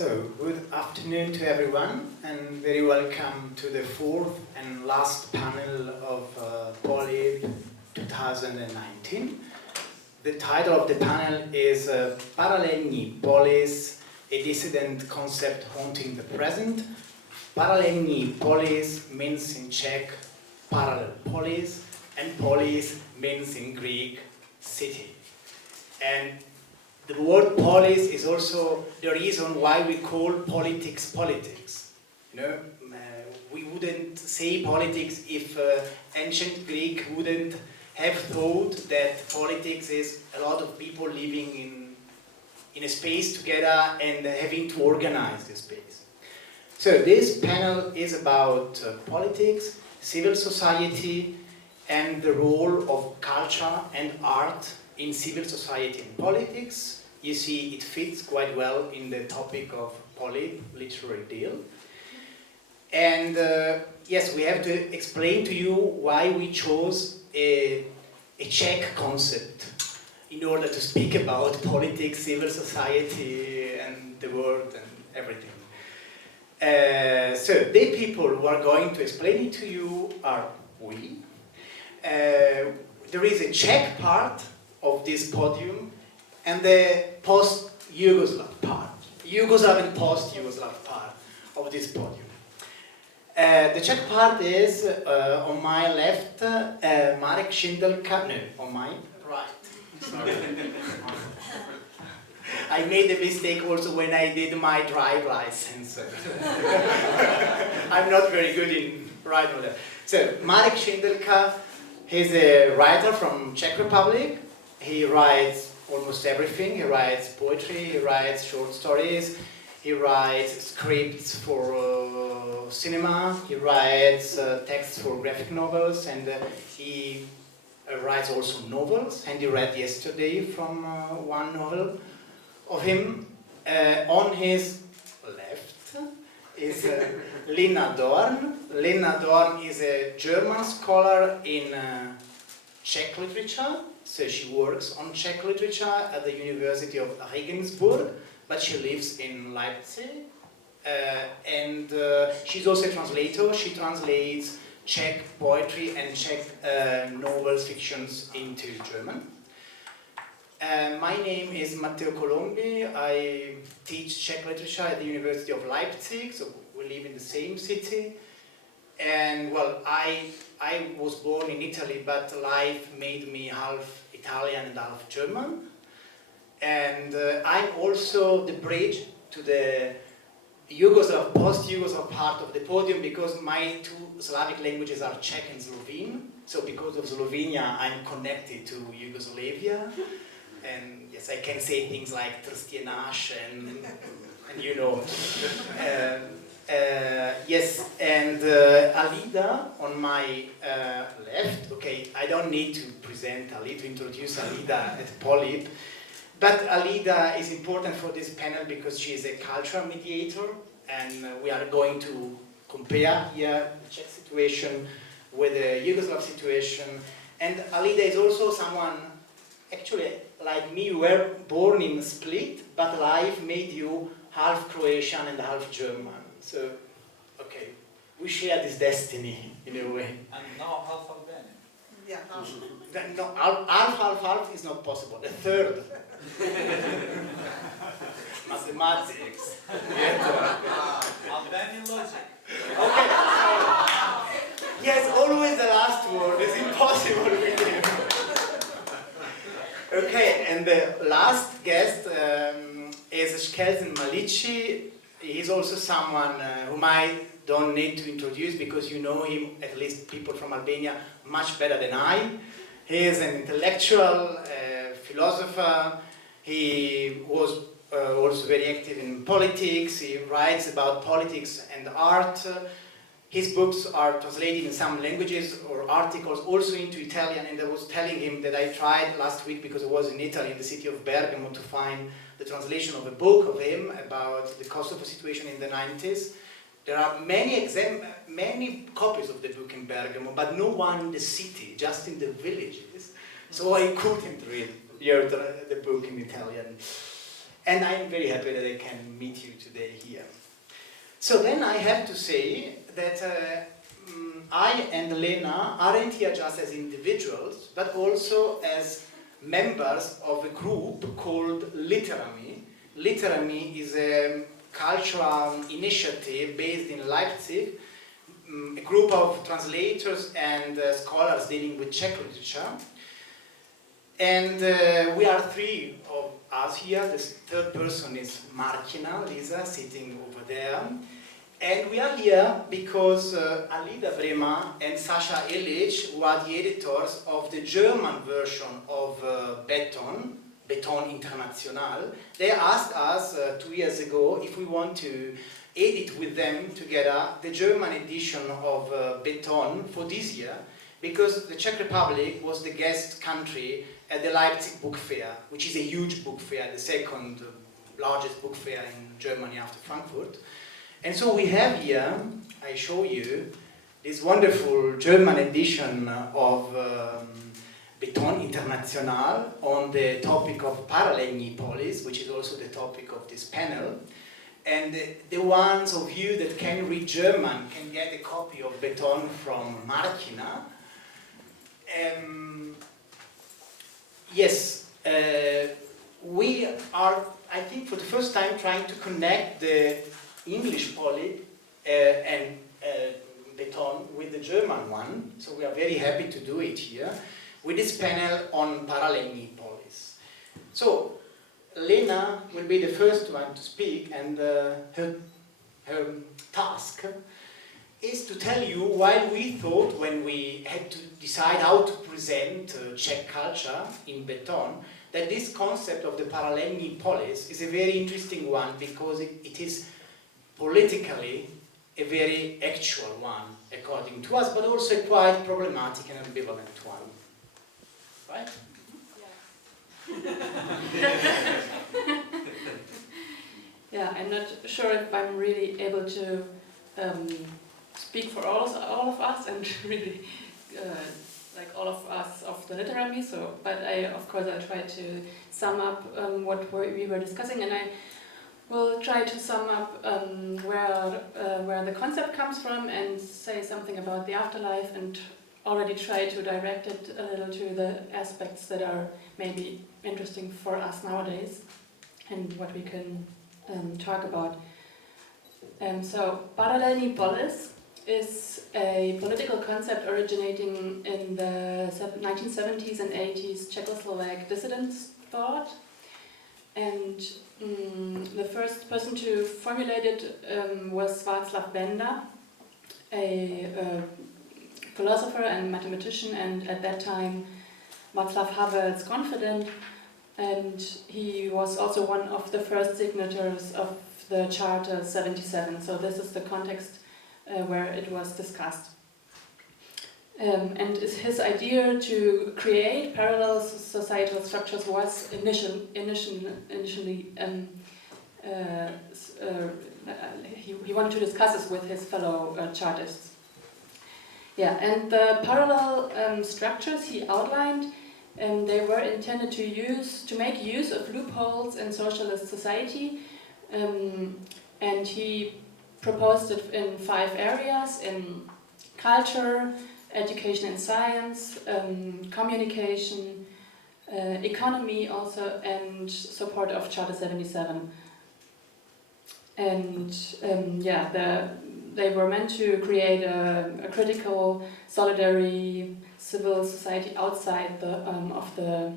So, good afternoon to everyone, and very welcome to the fourth and last panel of Polip 2019. The title of the panel is Paralelní, polis, a dissident concept haunting the present. Paralelní, polis means in Czech parallel polis, and polis means in Greek city. And the word polis is also the reason why we call politics politics. You know, we wouldn't say politics if ancient Greek wouldn't have thought that politics is a lot of people living in a space together and having to organize the space. So this panel is about politics, civil society, and the role of culture and art in civil society and politics. You see, it fits quite well in the topic of Polip, literary deal. And yes, we have to explain to you why we chose a Czech concept in order to speak about politics, civil society, and the world and everything. So the people who are going to explain it to you are we. There is a Czech part of this podium and the post-Yugoslav part, Yugoslav and post-Yugoslav part of this podium. The Czech part is on my left, Marek, Šindelka, no, on my right. Sorry. I made a mistake also when I did my drive license. I'm not very good in right or left. So, Marek Šindelka, he's a writer from Czech Republic. He writes almost everything. He writes poetry, he writes short stories, he writes scripts for cinema, he writes texts for graphic novels, and he writes also novels. And you read yesterday from one novel of him. On his left is Lena Dorn. Lena Dorn is a German scholar in Czech literature. So she works on Czech literature at the University of Regensburg, but she lives in Leipzig. And she's also a translator. She translates Czech poetry and Czech novels, fictions into German. My name is Matteo Colombi. I teach Czech literature at the University of Leipzig, so we live in the same city. And well, I was born in Italy, but life made me half Italian and half German. And I'm also the bridge to the Yugoslav, post-Yugoslav part of the podium, because my two Slavic languages are Czech and Slovene. So because of Slovenia, I'm connected to Yugoslavia. And yes, I can say things like Trstjenaš and you know. Yes, and Alida on my left. Okay, I don't need to present Alida, to introduce Alida at Polip, but Alida is important for this panel because she is a cultural mediator, and we are going to compare here the Czech situation with the Yugoslav situation. And Alida is also someone, actually, like me, you were born in Split, but life made you half Croatian and half German. So, okay, we share this destiny in a way. And now half Albanian. Yeah, half. No, half is not possible. A third. Mathematics. Albanian logic. Okay. Yes, always the last word is impossible with him. Okay, and the last guest is Shkelzen Maliqi. He's also someone whom I don't need to introduce because you know him, at least people from Albania, much better than I. He is an intellectual, philosopher. He was also very active in politics. He writes about politics and art. His books are translated in some languages or articles also into Italian, and I was telling him that I tried last week because I was in Italy, in the city of Bergamo, to find the translation of a book of him about the Kosovo situation in the 90s. There are many copies of the book in Bergamo, but no one in the city, just in the villages. So I couldn't read the book in Italian. And I'm very happy that I can meet you today here. So then I have to say that I and Lena aren't here just as individuals, but also as members of a group called Literami. Literami is a cultural initiative based in Leipzig, a group of translators and scholars dealing with Czech literature. And we are three of us here. The third person is Markina, Lisa, sitting over there. And we are here because Alida, Bremer and Sasha Illich, who are the editors of the German version of Beton International, they asked us 2 years ago if we want to edit with them together the German edition of Beton for this year, because the Czech Republic was the guest country at the Leipzig Book Fair, which is a huge book fair, the second largest book fair in Germany after Frankfurt. And so we have here, I show you, this wonderful German edition of Beton International on the topic of Paralelní polis, which is also the topic of this panel. And the ones of you that can read German can get a copy of Beton from Markina. Yes, we are, I think, for the first time trying to connect the English Polip and Beton with the German one, so we are very happy to do it here with this panel on Paralelní polis. So Lena will be the first one to speak, and her task is to tell you why we thought, when we had to decide how to present Czech culture in Beton, that this concept of the Paralelní polis is a very interesting one, because it is politically a very actual one, according to us, but also a quite problematic and ambivalent one. Right? Yeah. Yeah, I'm not sure if I'm really able to speak for all of us and really like all of us of the literary. So, but of course I'll try to sum up what we were discussing, and I will try to sum up where the concept comes from and say something about the afterlife, and already try to direct it a little to the aspects that are maybe interesting for us nowadays and what we can talk about. So, Paralelní polis is a political concept originating in the 1970s and 80s Czechoslovak dissident thought. And the first person to formulate it was Václav Benda, a philosopher and mathematician, and at that time Václav Havel's confidant, and he was also one of the first signatories of the Charter 77. So this is the context where it was discussed. And his idea to create parallel societal structures was initially he wanted to discuss this with his fellow Chartists. Yeah, and the parallel structures he outlined, they were intended to make use of loopholes in socialist society, and he proposed it in 5 areas: in culture, education and science, communication, economy also, and support of Charter 77. And they were meant to create a critical, solidary civil society outside of the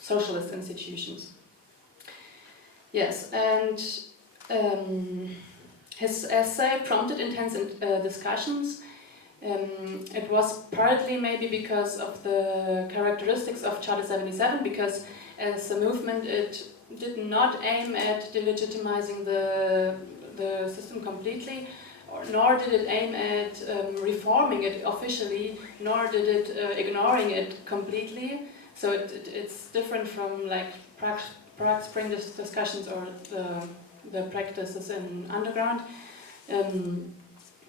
socialist institutions. Yes, and his essay prompted intense discussions. It was partly maybe because of the characteristics of Charter 77, because as a movement it did not aim at delegitimizing the system completely, nor did it aim at reforming it officially, nor did it ignoring it completely. So it's different from like Prague Spring discussions or the practices in underground.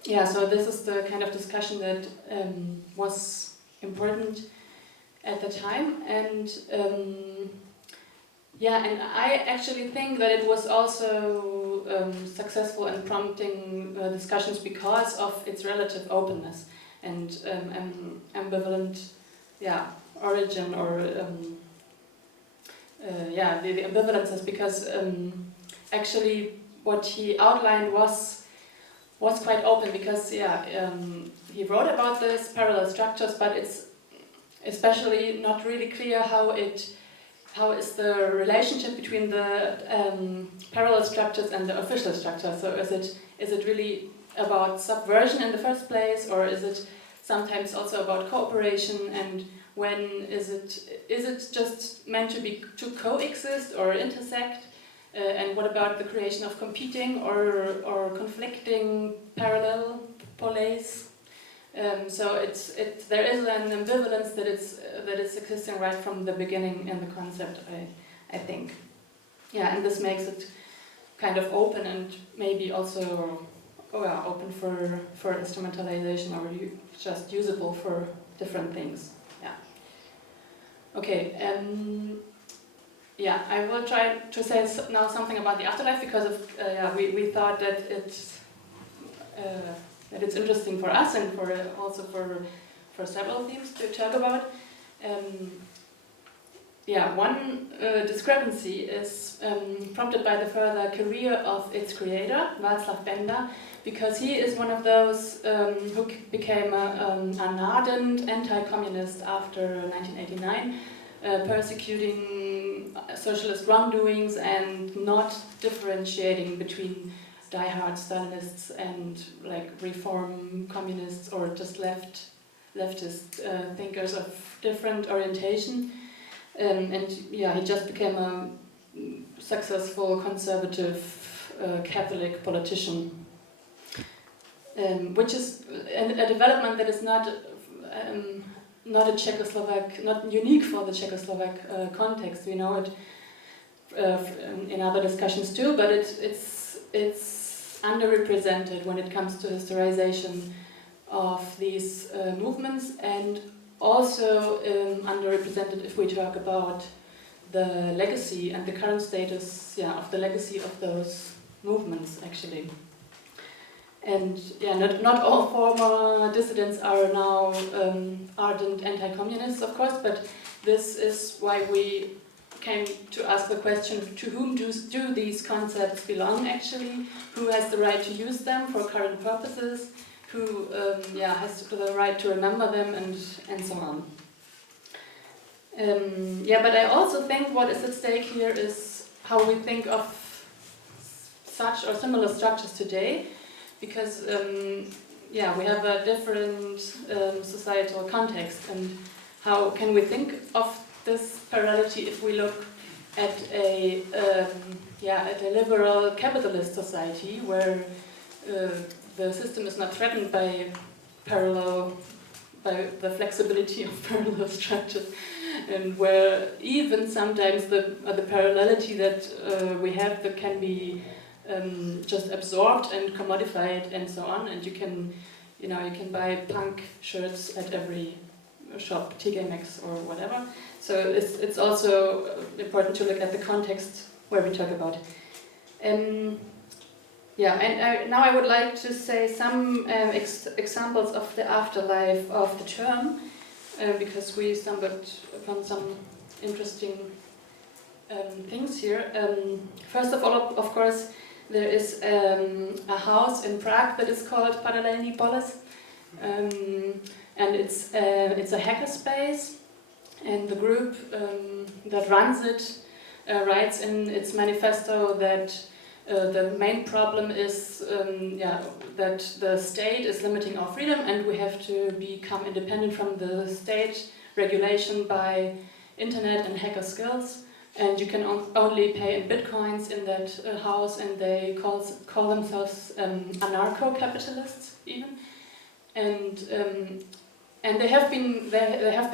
Yeah, so this is the kind of discussion that was important at the time, and yeah, and I actually think that it was also successful in prompting discussions because of its relative openness and ambivalent, yeah, origin or yeah, the ambivalences, because actually what he outlined was quite open, because yeah, he wrote about this parallel structures, but it's especially not really clear how is the relationship between the parallel structures and the official structure. So is it really about subversion in the first place, or is it sometimes also about cooperation, and when is it just meant to coexist or intersect, and what about the creation of competing or conflicting parallel polis? So there is an ambivalence that is existing right from the beginning in the concept, I think. Yeah, and this makes it kind of open and maybe also open for instrumentalization, or just usable for different things. Yeah. Okay. Yeah, I will try to say now something about the afterlife, because of we thought that it's interesting for us and also for several themes to talk about. Yeah, one discrepancy is prompted by the further career of its creator, Václav Benda, because he is one of those who became an ardent anti-communist after 1989, persecuting socialist wrongdoings and not differentiating between diehard Stalinists and like reform communists or just leftist thinkers of different orientation. And yeah, he just became a successful conservative Catholic politician, which is a development that is not a Czechoslovak, not unique for the Czechoslovak context. We know it in other discussions too, but it's underrepresented when it comes to historization of these movements, and also underrepresented if we talk about the legacy and the current status, yeah, of the legacy of those movements actually. And yeah, not all former dissidents are now ardent anti-communists, of course, but this is why we came to ask the question: to whom do these concepts belong actually? Who has the right to use them for current purposes? Who has the right to remember them, and so on. Yeah, but I also think what is at stake here is how we think of such or similar structures today, because we have a different societal context, and how can we think of this parallelity if we look at a liberal capitalist society where the system is not threatened by the flexibility of parallel structures, and where even sometimes the parallelity that we have that can be just absorbed and commodified and so on, and you can buy punk shirts at every shop, TK Maxx or whatever. So it's also important to look at the context where we talk about. Now I would like to say some examples of the afterlife of the term, because we stumbled upon some interesting things here. First of all, of course, there is a house in Prague that is called Paralelní polis, and it's a hackerspace, and the group that runs it writes in its manifesto that the main problem is that the state is limiting our freedom, and we have to become independent from the state regulation by internet and hacker skills. And you can only pay in bitcoins in that house, and they call themselves anarcho-capitalists even. And there have been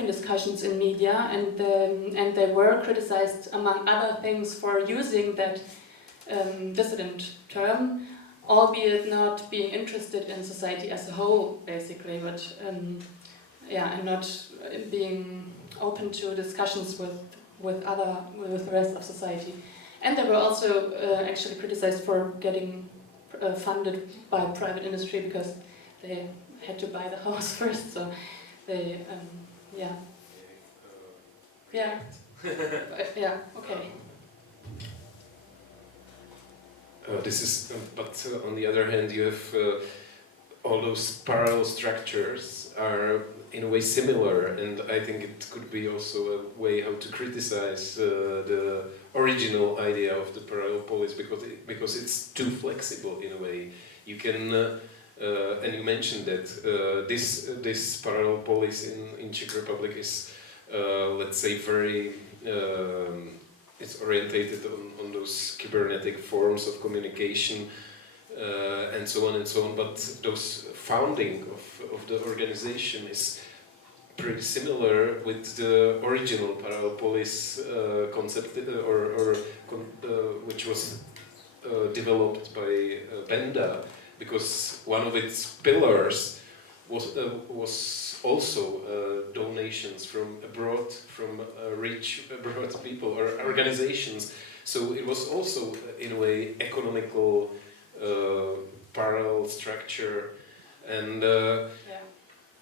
discussions in media, and they were criticized among other things for using that dissident term, albeit not being interested in society as a whole, basically, but and not being open to discussions with with the rest of society. And they were also actually criticized for getting funded by private industry because they had to buy the house first. So they, yeah. Okay. This is, but on the other hand, you have all those parallel structures are in a way similar, and I think it could be also a way how to criticize the original idea of the parallel polis, because it's too flexible in a way. You can, and you mentioned that this parallel polis in Czech Republic is, let's say, very. It's orientated on those cybernetic forms of communication and so on and so on, but those founding of the organization is pretty similar with the original parallel polis concept, which was developed by Benda, because one of its pillars was also donations from abroad, from rich abroad people or organizations. So it was also, in a way, economical parallel structure. And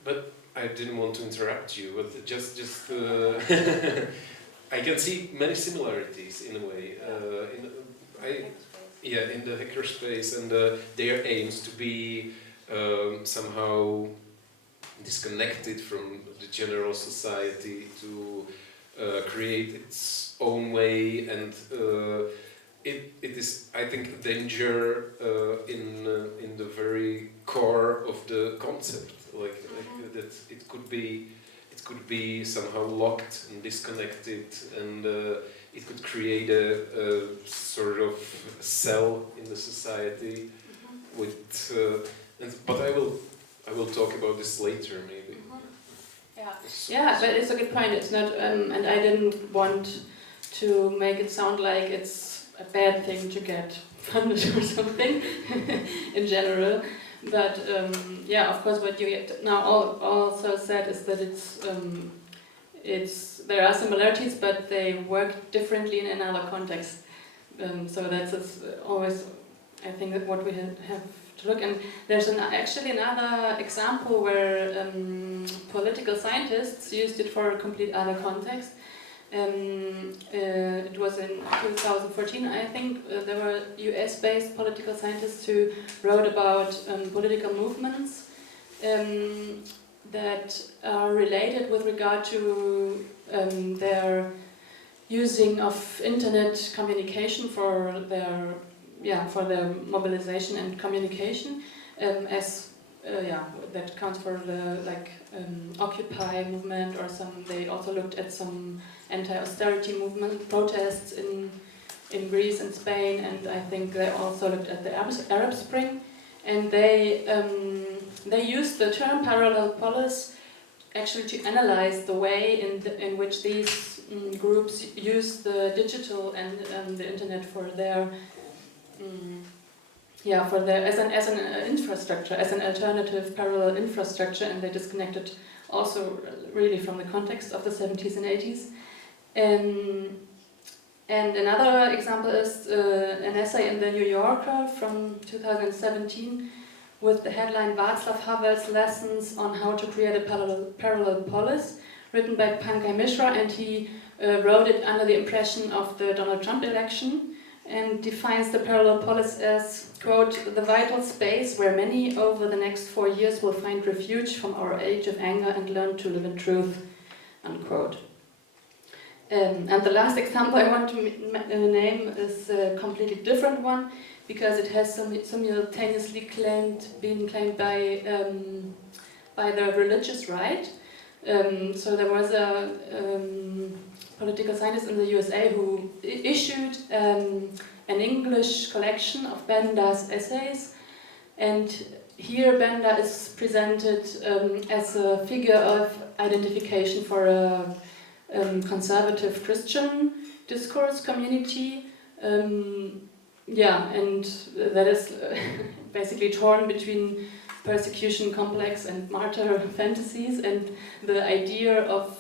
but I didn't want to interrupt you, but just I can see many similarities in a way. In the hackerspace, and their aims to be somehow disconnected from the general society, to create its own way, and it is, I think, a danger in the very core of the concept, like that it could be somehow locked and disconnected, and it could create a sort of cell in the society with. But I will talk about this later, maybe. Yeah, but it's a good point. It's not, and I didn't want to make it sound like it's a bad thing to get funded or something in general. But of course, what you now also said is that there are similarities, but they work differently in another context. So that's always, I think, that what we have to look. And there's actually another example where political scientists used it for a complete other context. It was in 2014, I think. There were US-based political scientists who wrote about political movements that are related with regard to their using of internet communication for their mobilization and communication, that counts for the Occupy movement, or some. They also looked at some anti-austerity movement protests in Greece and Spain, and I think they also looked at the Arab Spring, and they used the term parallel polis actually to analyze the way in which these groups use the digital and the internet for their as an infrastructure, as an alternative parallel infrastructure, and they disconnected also really from the context of the 70s and 80s. And another example is an essay in the New Yorker from 2017 with the headline Václav Havel's Lessons on How to Create a Parallel Polis, written by Pankaj Mishra, and he wrote it under the impression of the Donald Trump election, and defines the parallel polis as, quote, the vital space where many over the next 4 years will find refuge from our age of anger and learn to live in truth, unquote. And the last example I want to name is a completely different one, because it has simultaneously been claimed by the religious right. So there was a political scientist in the USA who issued an English collection of Benda's essays, and here Benda is presented as a figure of identification for a conservative Christian discourse community, and that is basically torn between persecution complex and martyr fantasies, and the idea of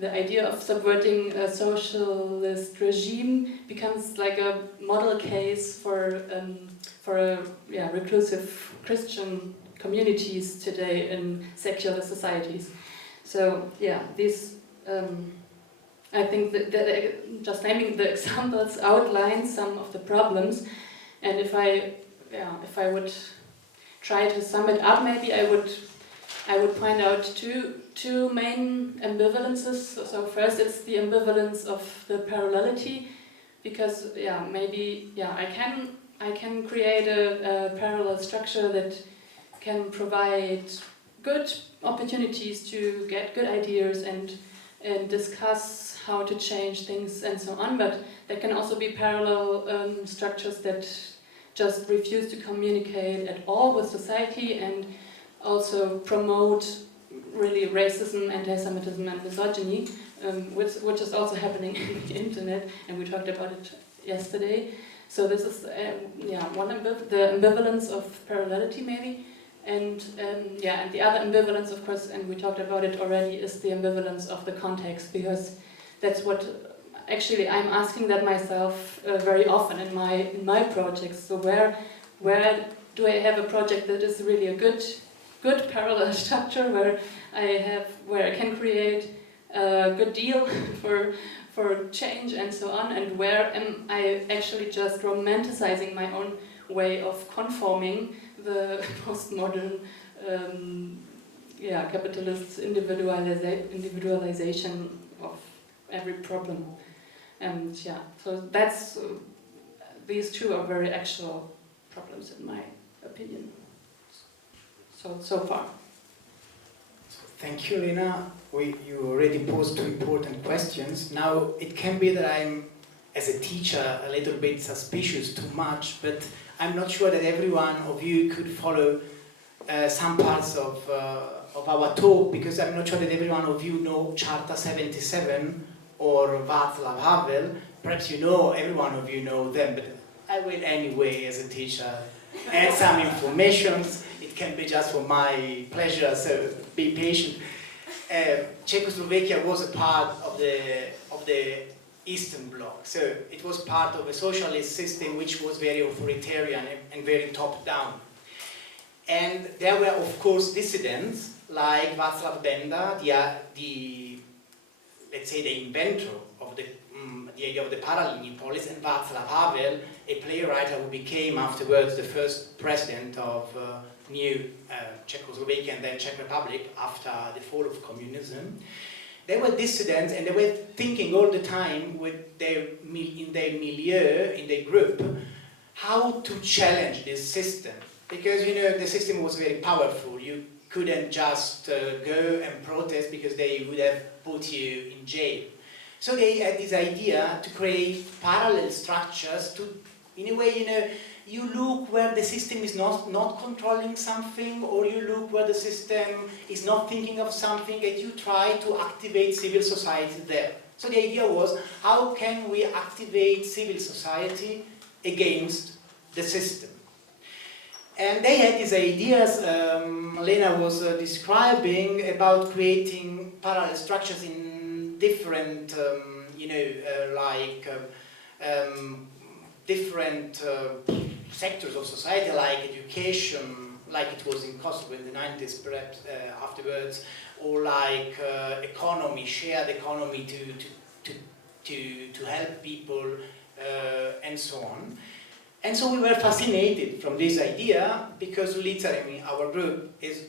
the idea of subverting a socialist regime becomes like a model case for reclusive Christian communities today in secular societies. So yeah, these I think that just naming the examples outlines some of the problems, and if I would try to sum it up, maybe I would point out two main ambivalences. So first, it's the ambivalence of the parallelity, because I can create a parallel structure that can provide good opportunities to get good ideas and discuss how to change things and so on, but there can also be parallel structures that just refuse to communicate at all with society and also promote really racism, anti-Semitism and misogyny, which is also happening in the internet, and we talked about it yesterday. So this is the ambivalence of parallelity maybe. And and the other ambivalence, of course, and we talked about it already, is the ambivalence of the context, because that's what actually I'm asking that myself very often in my projects. So where do I have a project that is really a good parallel structure where I can create a good deal for change and so on, and where am I actually just romanticizing my own way of conforming the postmodern capitalist individualization of every problem. And so that's these two are very actual problems in my opinion. So far. Thank you, Lena. You already posed two important questions. Now it can be that I'm, as a teacher, a little bit suspicious too much, but I'm not sure that every one of you could follow some parts of our talk, because I'm not sure that every one of you know Charta 77 or Václav Havel. Perhaps every one of you know them, but I will anyway, as a teacher, add some information. It can be just for my pleasure, so be patient. Czechoslovakia was a part of the Eastern Bloc, so it was part of a socialist system which was very authoritarian and very top-down. And there were, of course, dissidents like Václav Benda, let's say the inventor of the idea of the Paralelní polis, and Václav Havel, a playwright who became afterwards the first president of new Czechoslovakia and then Czech Republic after the fall of communism. They were dissidents, and they were thinking all the time in their milieu, in their group, how to challenge this system. Because, the system was very powerful. You couldn't just go and protest, because they would have put you in jail. So they had this idea to create parallel structures to, in a way, you look where the system is not controlling something, or you look where the system is not thinking of something, and you try to activate civil society there. So the idea was, how can we activate civil society against the system? And they had these ideas Lena was describing about creating parallel structures in different, different sectors of society, like education, like it was in Kosovo in the 90s, perhaps afterwards, or like economy, shared economy to help people, and so on. And so we were fascinated from this idea, because literally our group is,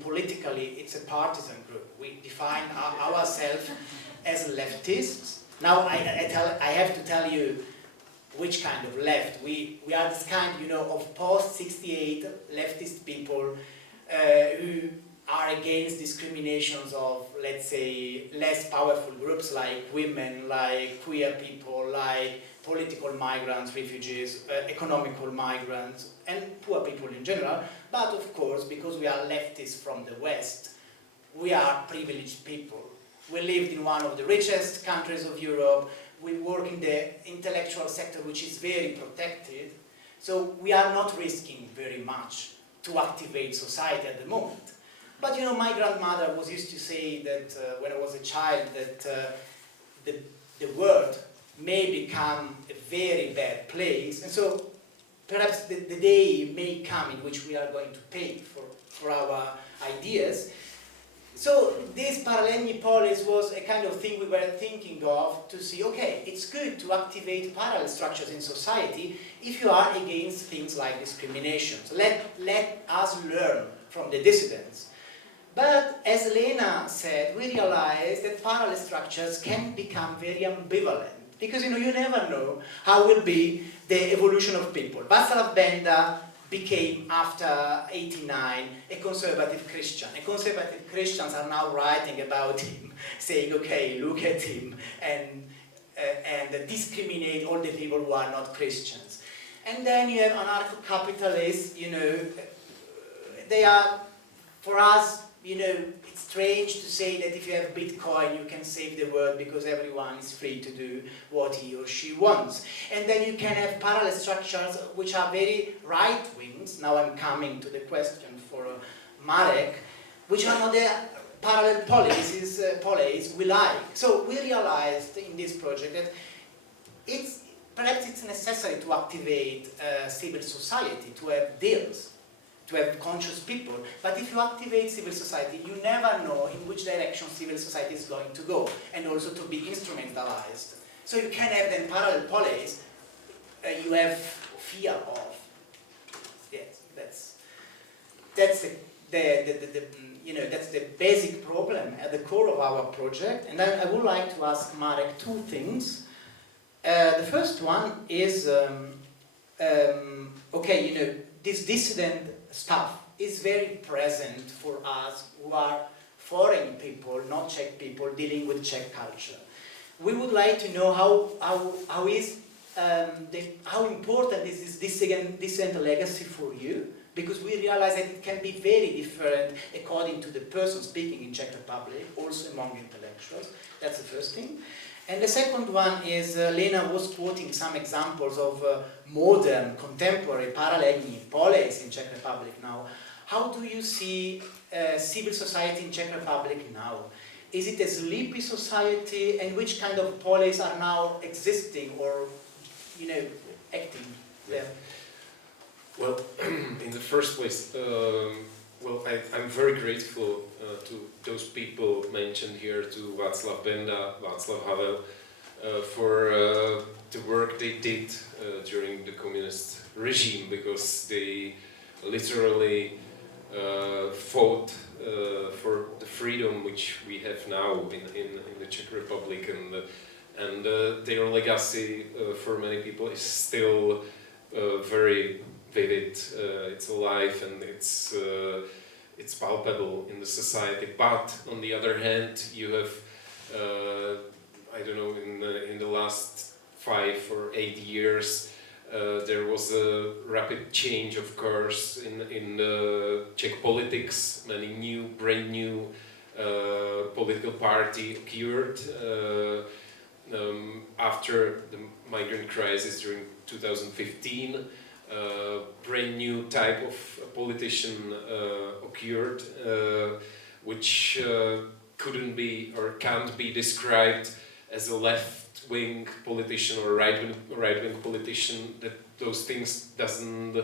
politically, it's a partisan group. We define ourselves as leftists. Now I have to tell you which kind of left. We are this kind, of post-68 leftist people who are against discriminations of, let's say, less powerful groups like women, like queer people, like political migrants, refugees, economical migrants, and poor people in general. But of course, because we are leftists from the West, we are privileged people. We lived in one of the richest countries of Europe. We work in the intellectual sector, which is very protected. So we are not risking very much to activate society at the moment. But you know, my grandmother was used to say that when I was a child that the world may become a very bad place, and so perhaps the day may come in which we are going to pay for our ideas. So this Paralelní polis was a kind of thing we were thinking of to see, okay, it's good to activate parallel structures in society if you are against things like discrimination. So let us learn from the dissidents. But as Lena said, we realized that parallel structures can become very ambivalent because you never know how will be the evolution of people. Václav Benda became, after 89, a conservative Christian. And conservative Christians are now writing about him, saying, okay, look at him, and discriminate all the people who are not Christians. And then you have anarcho-capitalists, they are, for us, it's strange to say that if you have Bitcoin, you can save the world because everyone is free to do what he or she wants. And then you can have parallel structures which are very right wings. Now I'm coming to the question for Marek, which are not the parallel polis we like. So we realized in this project that perhaps it's necessary to activate civil society, to have deals, to have conscious people, but if you activate civil society, you never know in which direction civil society is going to go, and also to be instrumentalized. So you can have then parallel polis, you have fear of. Yes, that's the basic problem at the core of our project. And I would like to ask Marek two things. The first one is, okay, this dissident stuff is very present for us who are foreign people, not Czech people, dealing with Czech culture. We would like to know how important is this dissident legacy for you, because we realize that it can be very different according to the person speaking in Czech Republic, also among intellectuals. That's the first thing. And the second one is, Lena was quoting some examples of modern, contemporary, Paralelní polis in Czech Republic now. How do you see civil society in Czech Republic now? Is it a sleepy society, and which kind of polis are now existing or, acting there? Well, in the first place, I'm very grateful to those people mentioned here, to Václav Benda, Václav Havel, for the work they did during the communist regime, because they literally fought for the freedom which we have now in the Czech Republic, and their legacy for many people is still very vivid. It's alive, and it's palpable in the society. But on the other hand, you have I don't know, in the last 5 or 8 years, there was a rapid change, of course, in Czech politics. Many brand new political party occurred after the migrant crisis during 2015. Brand new type of politician occurred, which couldn't be or can't be described as a left-wing politician or right-wing politician. That those things doesn't.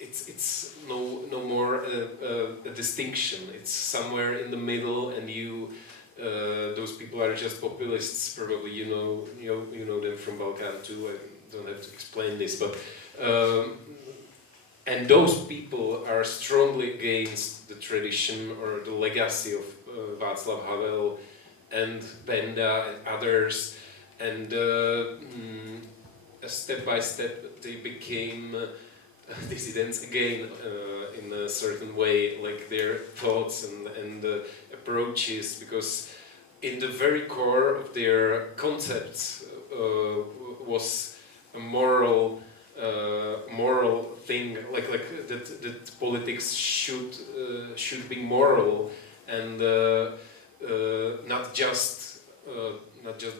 It's no more a distinction. It's somewhere in the middle, and those people are just populists. Probably you know them from Balkan too. I don't have to explain this, but and those people are strongly against the tradition or the legacy of Václav Havel and Benda and others, and step by step they became dissidents again in a certain way, like their thoughts and approaches, because in the very core of their concepts was a moral thing, like that politics should be moral and not just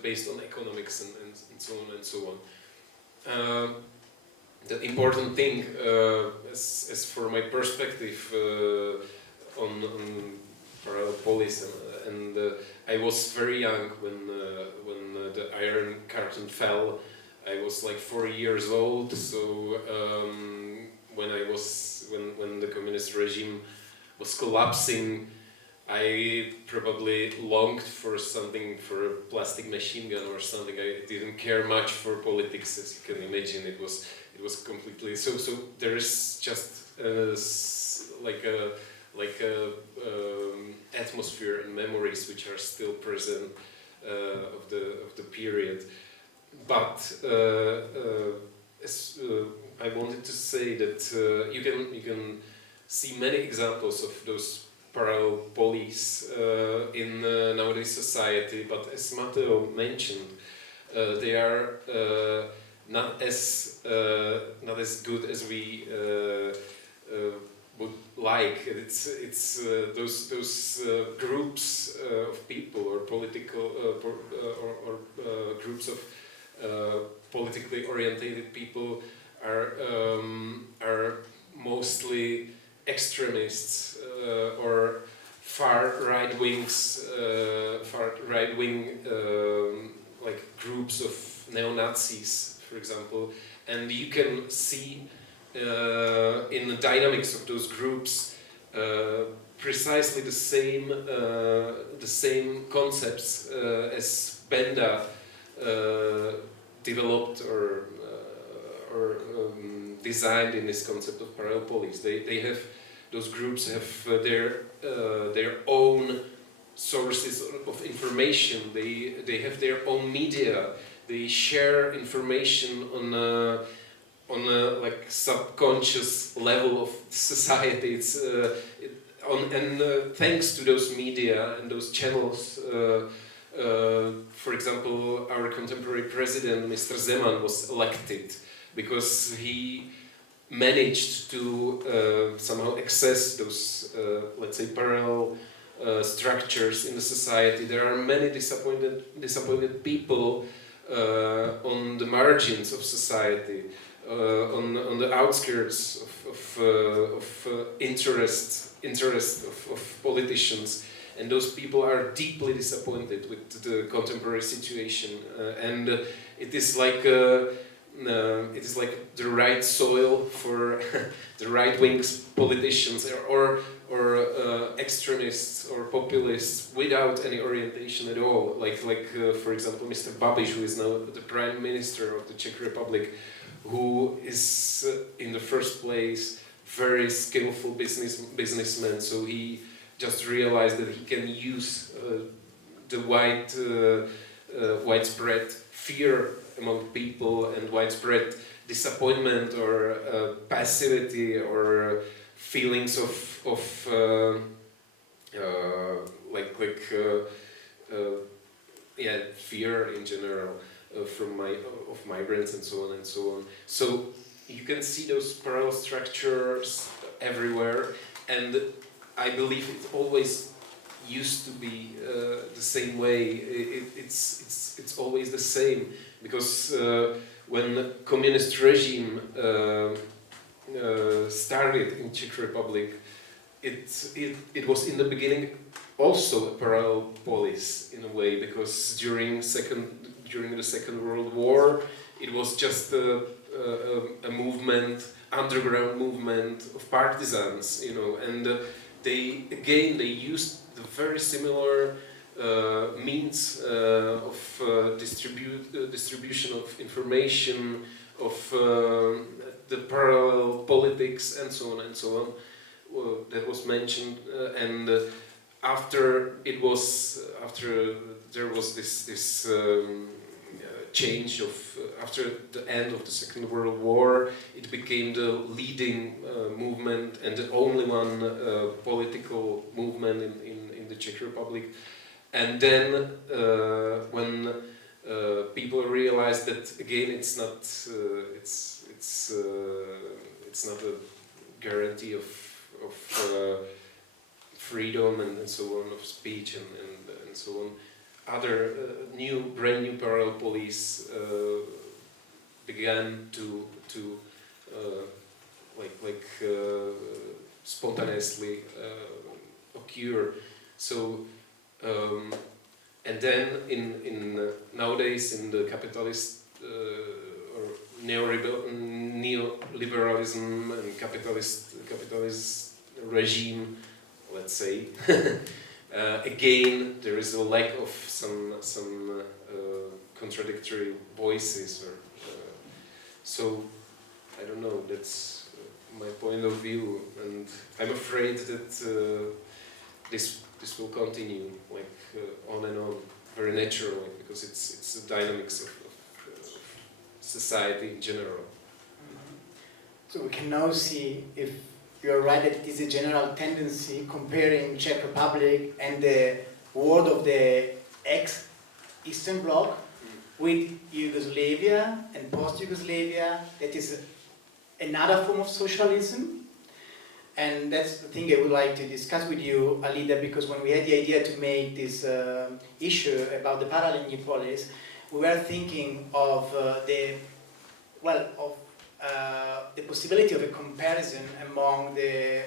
based on economics and so on and so on. the important thing, as for my perspective on parallel polis, and I was very young when the Iron Curtain fell. I was like 4 years old, so when the communist regime was collapsing, I probably longed for something, for a plastic machine gun or something. I didn't care much for politics, as you can imagine. It was completely so. There is just like a atmosphere and memories which are still present of the period. But I wanted to say that you can see many examples of those parallel polis in nowadays society. But as Matteo mentioned, they are not as good as we would like. It's those groups of people or political or groups of politically orientated people are mostly extremists or far right wing like groups of neo-Nazis, for example, and you can see in the dynamics of those groups precisely the same concepts as Benda developed or designed in this concept of parallel polis. They have, those groups have their own sources of information. They have their own media. They share information on a like subconscious level of society. Thanks to those media and those channels. For example, our contemporary president, Mr. Zeman, was elected because he managed to somehow access those, let's say, parallel structures in the society. There are many disappointed people on the margins of society, on the outskirts of interest of politicians. And those people are deeply disappointed with the contemporary situation, and it is like the right soil for the right-wing politicians or extremists or populists without any orientation at all. Like for example, Mr. Babiš, who is now the Prime Minister of the Czech Republic, who is in the first place very skillful businessman. So he just realized that he can use the widespread fear among people and widespread disappointment or passivity or feelings of fear in general of migrants and so on and so on. So you can see those parallel structures everywhere, and I believe it always used to be the same way. It's always the same, because when the communist regime started in Czech Republic, it was in the beginning also a parallel polis in a way, because during the Second World War it was just a movement, underground movement of partisans, you know, and they used the very similar means of distribution of information, of the parallel politics, and so on and so on. That was mentioned, and after there was this change of after the end of the Second World War, it became the leading movement and the only one political movement in the Czech Republic. And then when people realized that again it's not a guarantee of freedom and so on, of speech and so on, other brand new parallel police began to spontaneously occur. So, and then in nowadays in the capitalist or neoliberalism and capitalist regime, let's say, again there is a lack of some contradictory voices, or so I don't know. That's my point of view, and I'm afraid that this will continue on and on, very naturally, because it's the dynamics of society in general. So we can now see, if you're right, that it is a general tendency comparing Czech Republic and the world of the ex-Eastern Bloc with Yugoslavia and post-Yugoslavia. That is another form of socialism. And that's the thing I would like to discuss with you, Alida, because when we had the idea to make this issue about the Paralelní polis, we were thinking of the possibility of a comparison among the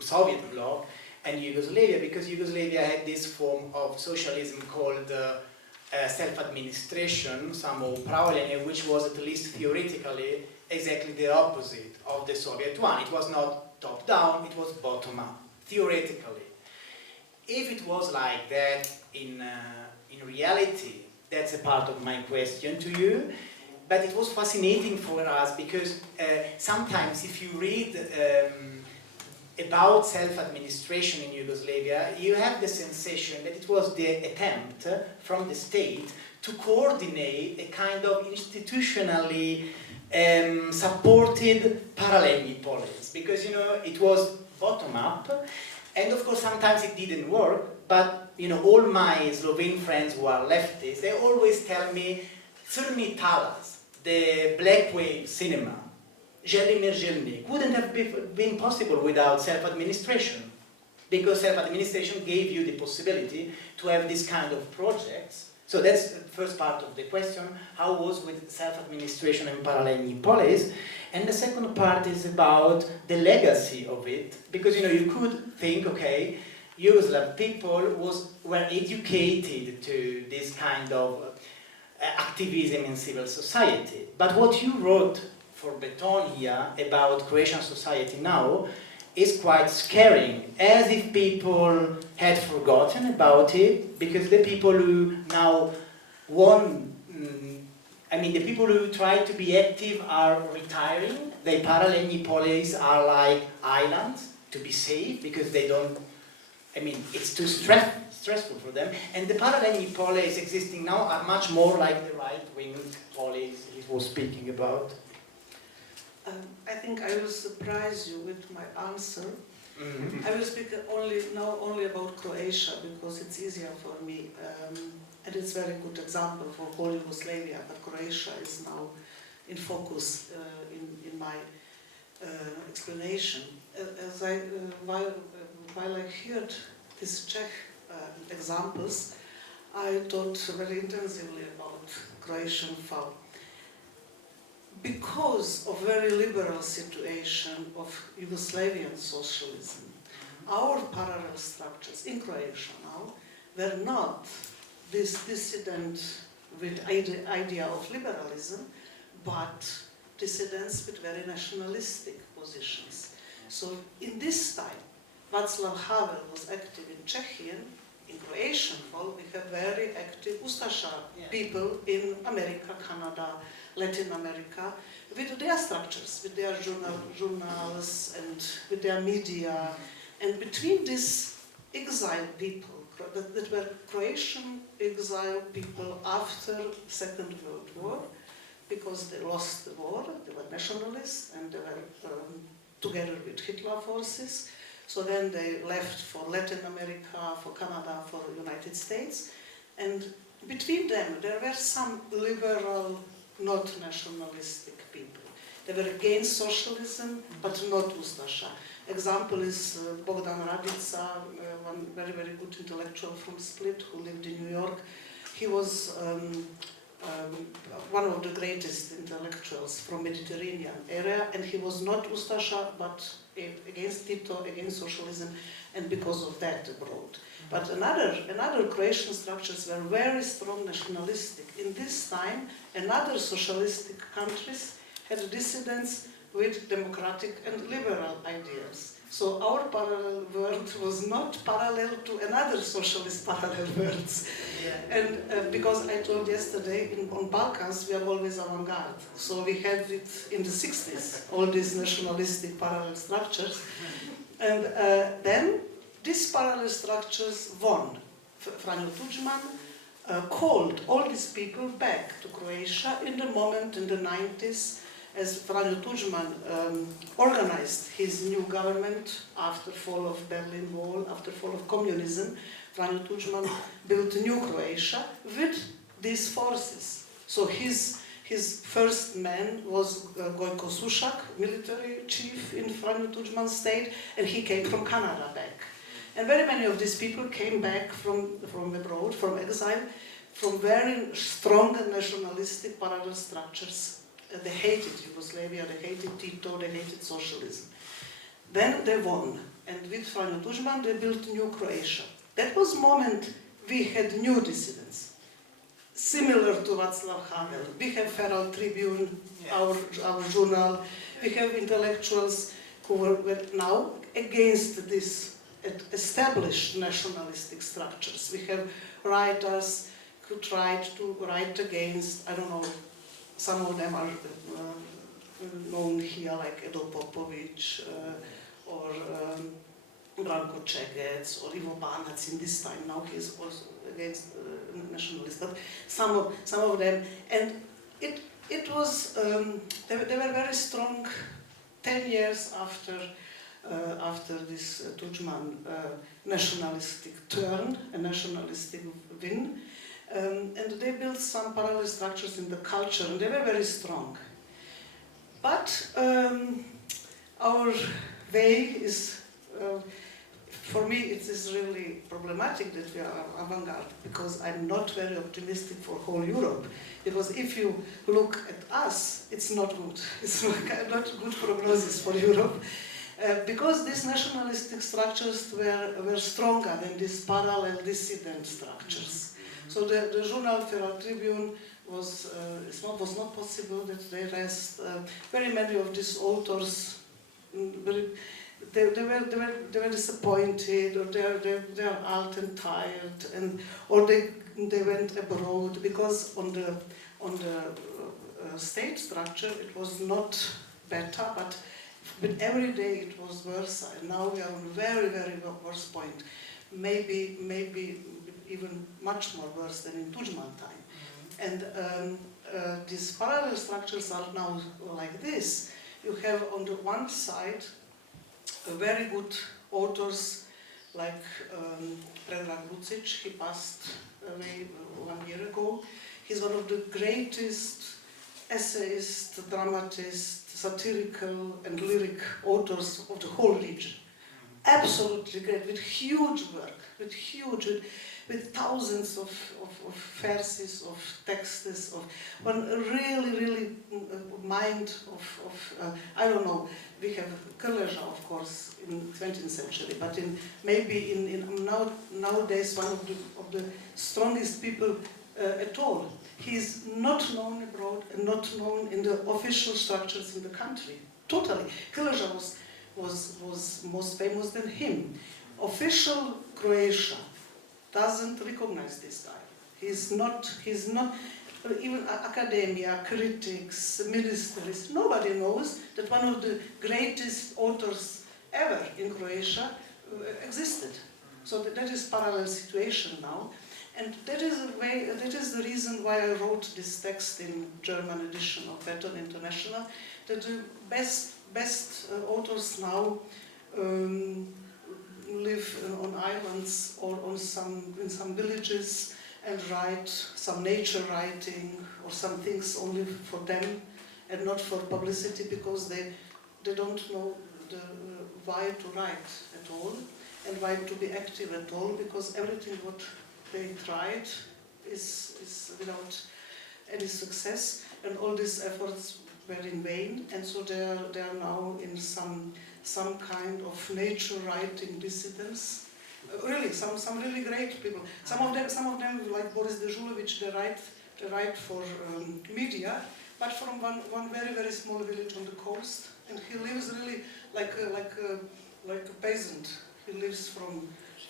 Soviet bloc and Yugoslavia, because Yugoslavia had this form of socialism called self-administration, somehow parallel, which was at least theoretically exactly the opposite of the Soviet one. It was not top-down, it was bottom-up, theoretically. If it was like that in reality, that's a part of my question to you. But it was fascinating for us because sometimes if you read about self-administration in Yugoslavia, you have the sensation that it was the attempt from the state to coordinate a kind of institutionally supported Paralelní polis, because it was bottom-up, and of course sometimes it didn't work, but all my Slovene friends who are leftists, they always tell me, Crni talas, the black wave cinema, Želimir Žilnik, wouldn't have been possible without self-administration, because self-administration gave you the possibility to have this kind of projects. So that's the first part of the question, how was with self-administration and Paralelní polis? And the second part is about the legacy of it, because you could think, okay, Yugoslav people were educated to this kind of activism in civil society. But what you wrote for Beton here about Croatian society now is quite scaring, as if people had forgotten about it, because the people who now the people who try to be active are retiring. The Paralelní polis are like islands to be safe, because they don't, it's too stressful for them. And the Paralelní polis existing now are much more like the right-wing polis he was speaking about. I think I will surprise you with my answer. Mm-hmm. I will speak only about Croatia, because it's easier for me, and it's a very good example for whole Yugoslavia, but Croatia is now in focus in my explanation. While I heard these Czech examples, I thought very intensively about Croatian fall. Because of very liberal situation of Yugoslavian socialism, our parallel structures in Croatia now were not this dissident with idea of liberalism, but dissidents with very nationalistic positions. So in this time, Václav Havel was active in Czechian. In Croatian fall, we have very active Ustaša people in America, Canada, Latin America, with their structures, with their journals and with their media. And between these exiled people, that were Croatian exiled people after Second World War, because they lost the war, they were nationalists, and they were together with Hitler forces. So then they left for Latin America, for Canada, for the United States. And between them, there were some liberal, not nationalistic people. They were against socialism, but not Ustaša. Example is Bogdan Radica, one very, very good intellectual from Split who lived in New York. He was one of the greatest intellectuals from Mediterranean area, and he was not Ustasha, but against Tito, against socialism, and because of that abroad. But another Croatian structures were very strong nationalistic. In this time, another socialistic countries had dissidents with democratic and liberal ideas. So our parallel world was not parallel to another socialist parallel worlds. Yeah. And because I told yesterday, on Balkans, we are always avant-garde. So we had it in the 60s, all these nationalistic parallel structures. And then these parallel structures won. Franjo Tuđman called all these people back to Croatia in the moment in the 90s as Franjo Tuđman organized his new government after fall of Berlin Wall, after fall of communism. Franjo Tuđman built new Croatia with these forces. So his first man was Gojko Sušak, military chief in Franjo Tuđman's state, and he came from Canada back. And very many of these people came back from abroad, from exile, from very strong and nationalistic parallel structures. They hated Yugoslavia, they hated Tito, they hated socialism. Then they won, and with Franjo Tuđman they built new Croatia. That was the moment we had new dissidents, similar to Václav Havel. We have Feral Tribune, our journal. We have intellectuals who were now against this established nationalistic structures. We have writers who tried to write against, I don't know, some of them are known here, like Edo Popovic or Branko Čegec or Ivo Banac in this time. Now he is also against nationalists, but some of them. And it was, they were very strong 10 years after this Tuđman nationalistic turn, a nationalistic win. And they built some parallel structures in the culture, and they were very strong. But our way is, for me, it is really problematic that we are avant-garde, because I'm not very optimistic for whole Europe. Because if you look at us, it's not good. It's not good prognosis for Europe. Because these nationalistic structures were stronger than these parallel dissident structures. So the journal Feral Tribune was not possible that they rest. Very many of these authors, they were disappointed, or they are old and tired, or they went abroad, because on the state structure it was not better, but every day it was worse. And now we are on a very, very worse point. Maybe even much more worse than in Tuđman time. And these parallel structures are now like this. You have on the one side very good authors like Predrag Lucic. He passed away 1 year ago. He's one of the greatest essayists, dramatists, satirical and lyric authors of the whole region. Absolutely great, with huge work, with thousands of verses, of texts, of one really mind of I don't know. We have Krleža, of course, in 20th century, but nowadays one of the strongest people at all. He is not known abroad and not known in the official structures in the country. Totally, Krleža was most famous than him. Official Croatia doesn't recognize this guy. He's not even academia, critics, ministers, nobody knows that one of the greatest authors ever in Croatia existed. So that is parallel situation now. And that is the reason why I wrote this text in German edition of Beton International, that the best authors now live on islands or in some villages and write some nature writing or some things only for them and not for publicity, because they don't know why to write at all and why to be active at all, because everything what they tried is without any success, and all these efforts were in vain, and so they are now in some kind of nature writing dissidents. Really, some really great people. Some of them like Boris Dežulović, they write for media, but from one very small village on the coast, and he lives really like a peasant. He lives from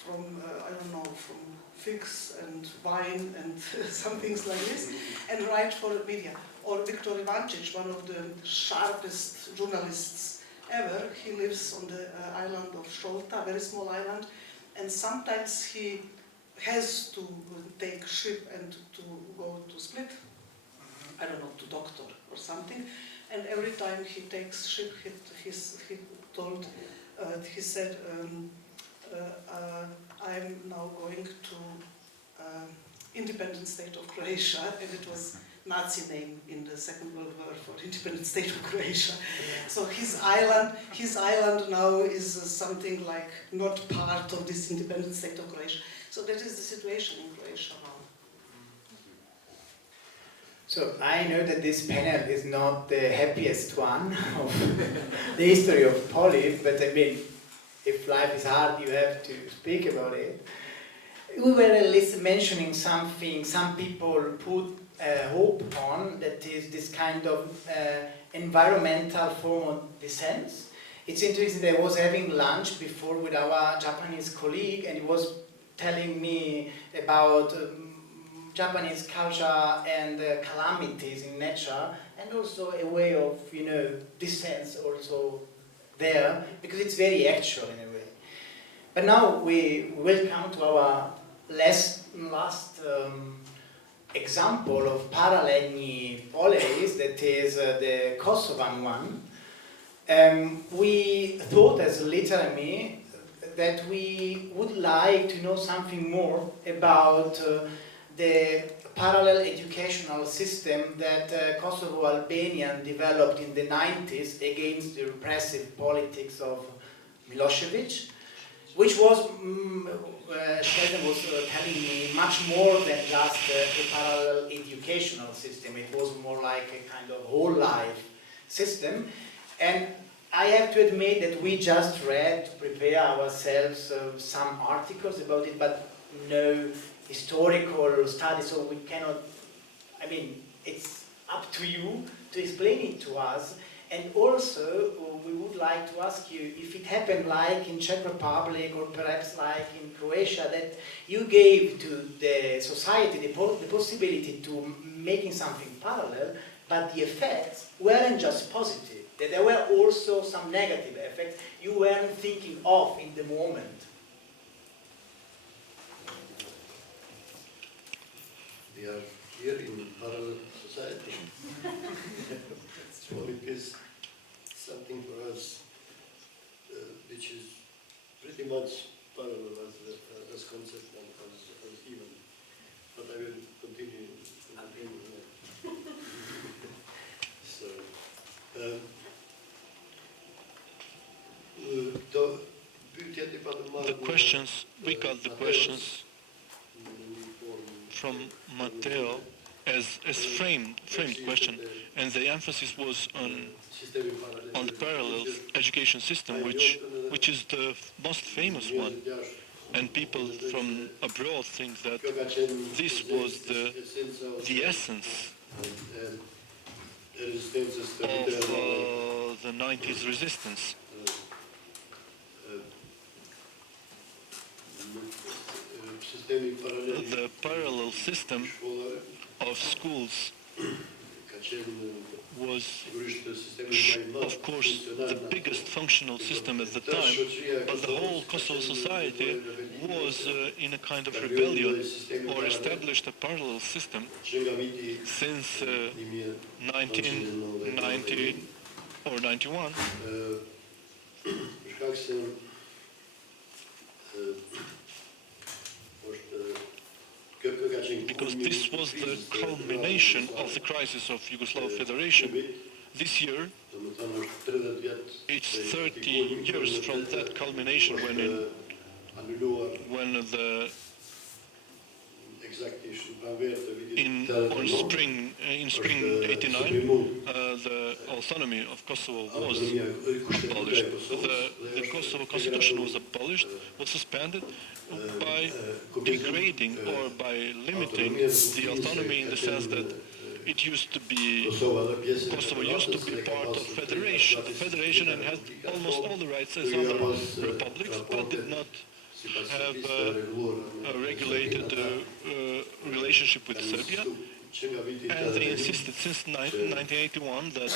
I don't know, from figs and wine and some things like this, and write for media. Or Viktor Ivancic, one of the sharpest journalists ever. He lives on the island of Šolta, a very small island, and sometimes he has to take ship and to go to Split, I don't know, to doctor or something, and every time he takes ship, he said, I'm now going to independent state of Croatia, and it was Nazi name in the Second World War for independent state of Croatia. So his island now is something like not part of this independent state of Croatia. So that is the situation in Croatia now. So I know that this panel is not the happiest one of the history of Polip, but I mean, if life is hard, you have to speak about it. We were at least mentioning something some people put hope on, that is this kind of environmental form of dissent. It's interesting that I was having lunch before with our Japanese colleague, and he was telling me about Japanese culture and calamities in nature, and also a way of, dissent also there, because it's very actual in a way. But now we will come to our last example of Paralelní polis, that is the Kosovan one. We thought as Literally that we would like to know something more about the parallel educational system that Kosovo Albanian developed in the 90s against the repressive politics of Milosevic, which was, Shkelzen was telling me, much more than just a parallel educational system. It was more like a kind of whole life system. And I have to admit that we just read to prepare ourselves some articles about it, but no historical study, so we cannot, it's up to you to explain it to us. And also, we would like to ask you if it happened like in Czech Republic or perhaps like in Croatia, that you gave to the society the possibility to making something parallel, but the effects weren't just positive, that there were also some negative effects you weren't thinking of in the moment. We are here in parallel society. Polip is something for us which is pretty much parallel as concept and as event. But I will continue. So, the questions, we got the questions from Matteo as framed question, and the emphasis was on the parallel education system, which is the most famous one, and people from abroad think that this was the essence of the 90s resistance. The parallel system of schools was, of course, the biggest functional system at the time, but the whole Kosovo society was in a kind of rebellion, or established a parallel system since 1990 or 91. Because this was the culmination of the crisis of Yugoslav Federation. This year, it's 30 years from that culmination when the in spring 89, the autonomy of Kosovo was abolished. The Kosovo constitution was abolished, was suspended by degrading or by limiting the autonomy in the sense that it used to be, Kosovo used to be part of federation, and had almost all the rights as other republics, but did not have a regulated relationship with Serbia. And they insisted since 1981 that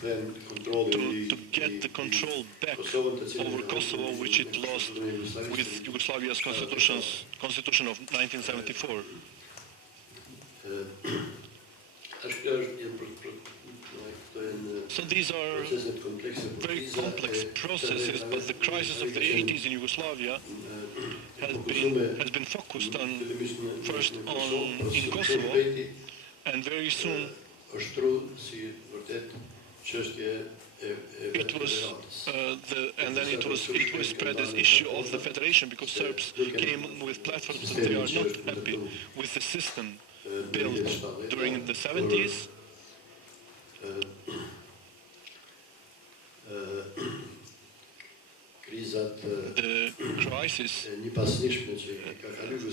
to get the control back over Kosovo, which it lost with Yugoslavia's constitution of 1974. So these are very complex processes, but the crisis of the 80s in Yugoslavia has been focused on first in Kosovo, and very soon it was and then it was spread as issue of the federation, because Serbs came with platforms that they are not happy with the system built during the 70s. The crisis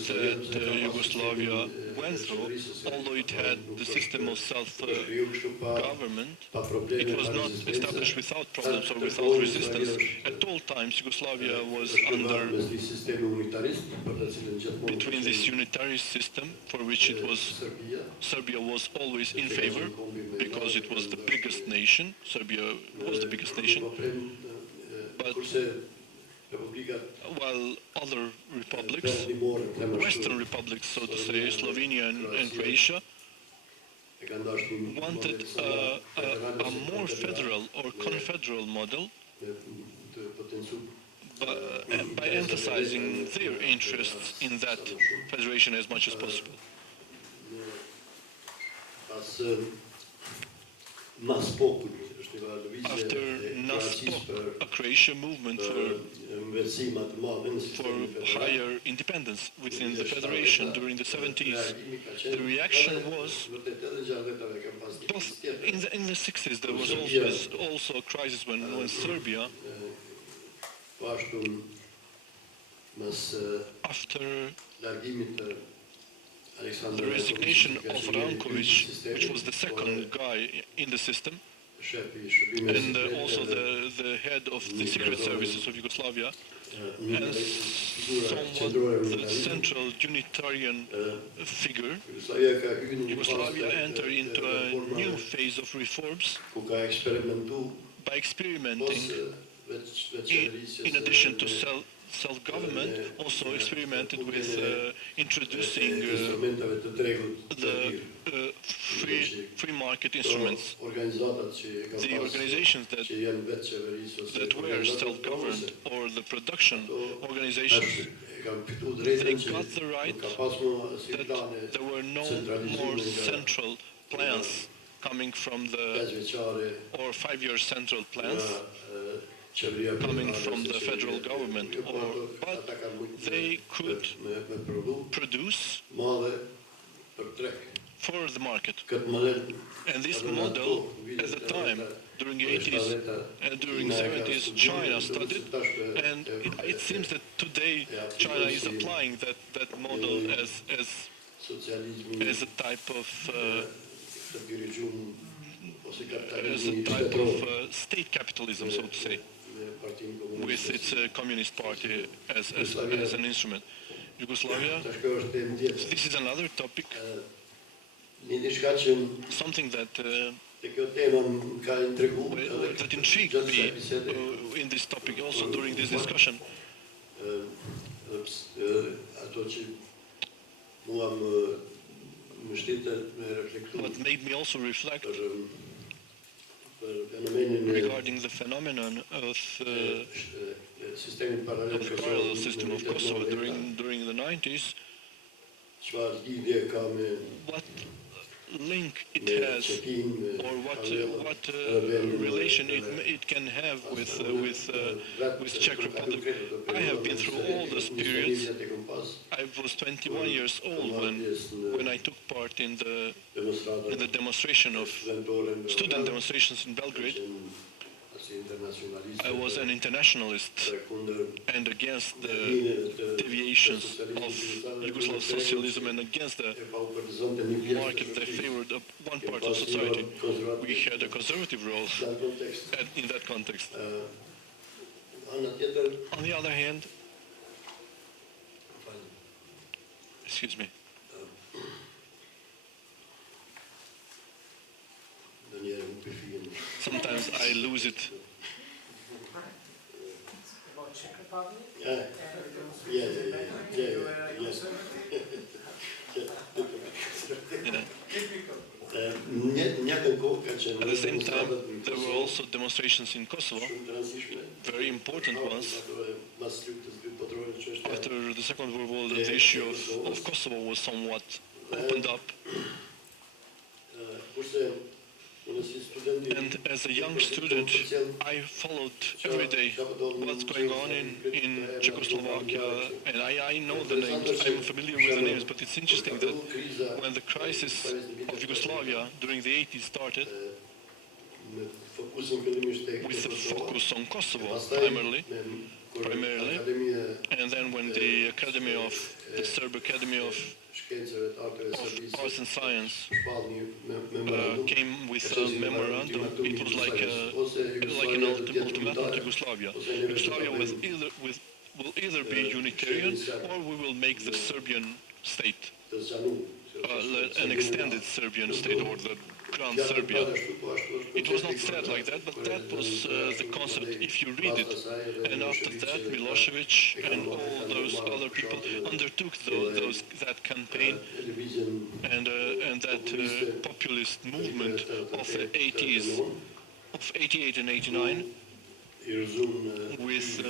that Yugoslavia went through, although it had the system of self-government, it was not established without problems or without resistance. At all times, Yugoslavia was between this unitarist system, for which Serbia was always in favor, because it was the biggest nation. Serbia was the biggest nation. But while other republics, Western republics, so to say, Slovenia and Croatia, wanted a more federal or confederal model, by emphasizing their interests in that federation as much as possible. After NASPOK, a Croatian movement for higher independence within the federation during the 70s, the reaction was, both in the 60s there was also a crisis when Serbia, after the resignation of Rankovic, which was the second guy in the system, and also the head of the secret services of Yugoslavia, and somewhat the central unitarian figure, Yugoslavia entered into a new phase of reforms by experimenting, in addition to self-government, also experimented with introducing the free market instruments. The organizations that were self-governed, or the production organizations, they got the right that there were no more central plans coming from or 5-year central plans coming from the federal government, but they could produce for the market. And this model, at the time, during the 80s and during the 70s, China studied, and it seems that today China is applying that model as a type of state capitalism, so to say, with its communist party as an instrument. Yugoslavia, this is another topic, something that intrigued me in this topic, also during this discussion. What made me also reflect regarding the phenomenon of the parallel system of Kosovo during the 90s, link it has, or what relation it can have with Czech Republic. I have been through all those periods. I was 21 years old when I took part in the demonstration of student demonstrations in Belgrade. I was an internationalist and against the deviations of Yugoslav socialism and against the market that favored one part of society. We had a conservative role in that context. On the other hand, excuse me. Sometimes I lose it. About Czech Republic? At the same time, there were also demonstrations in Kosovo, very important ones. After the Second World War, the issue of Kosovo was somewhat opened up. And as a young student, I followed every day what's going on in Czechoslovakia, and I know the names, I'm familiar with the names, but it's interesting that when the crisis of Yugoslavia during the 80s started, with the focus on Kosovo primarily, and then when the Serb Academy of Arts and Science came with a memorandum, it was like an ultimatum to Yugoslavia. Yugoslavia will either be Unitarian or we will make the Serbian state, an extended Serbian state, or the Grand Serbia. It was not said like that, but that was the concept if you read it. And after that, Milosevic and all those other people undertook that campaign and that populist movement of the 80s, of 88 and 89, with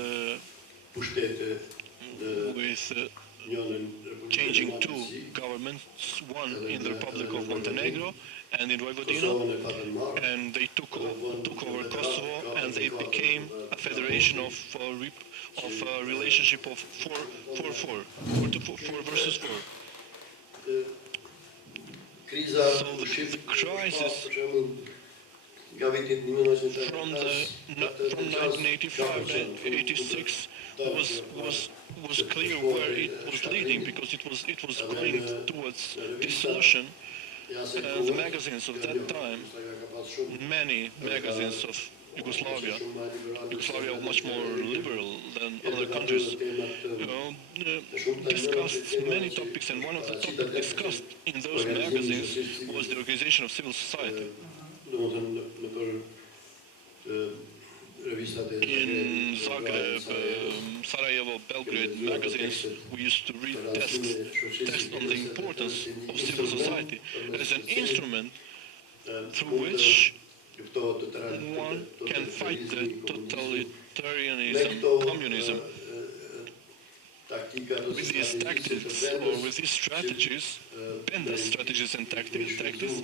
changing two governments, one in the Republic of Montenegro and in Vojvodina, and they took over Kosovo, and they became a federation of a relationship of 4 versus 4. So the crisis from 1985 and 86 was clear where it was leading, because it was going towards dissolution. The magazines of that time, many magazines of Yugoslavia was much more liberal than other countries, discussed many topics, and one of the topics discussed in those magazines was the organization of civil society. In Zagreb, Sarajevo, Belgrade magazines, we used to read texts on the importance of civil society as an instrument through which one can fight the totalitarianism, communism. With these tactics, or with these strategies, Penda's strategies and tactics,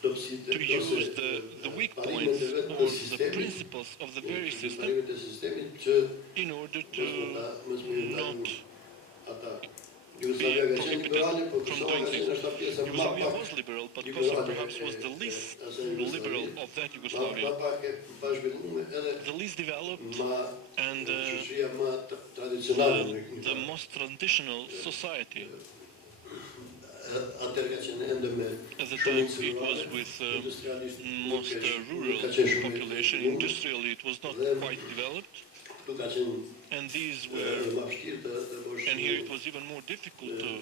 to use the weak points or the principles of the very system in order to not be prohibited from doing things. Yugoslavia was liberal, but Kosovo perhaps was the least liberal of that Yugoslavia, the least developed, and the most traditional society. At the time it was with most rural population. Industrially it was not quite developed, and these were, and here it was even more difficult to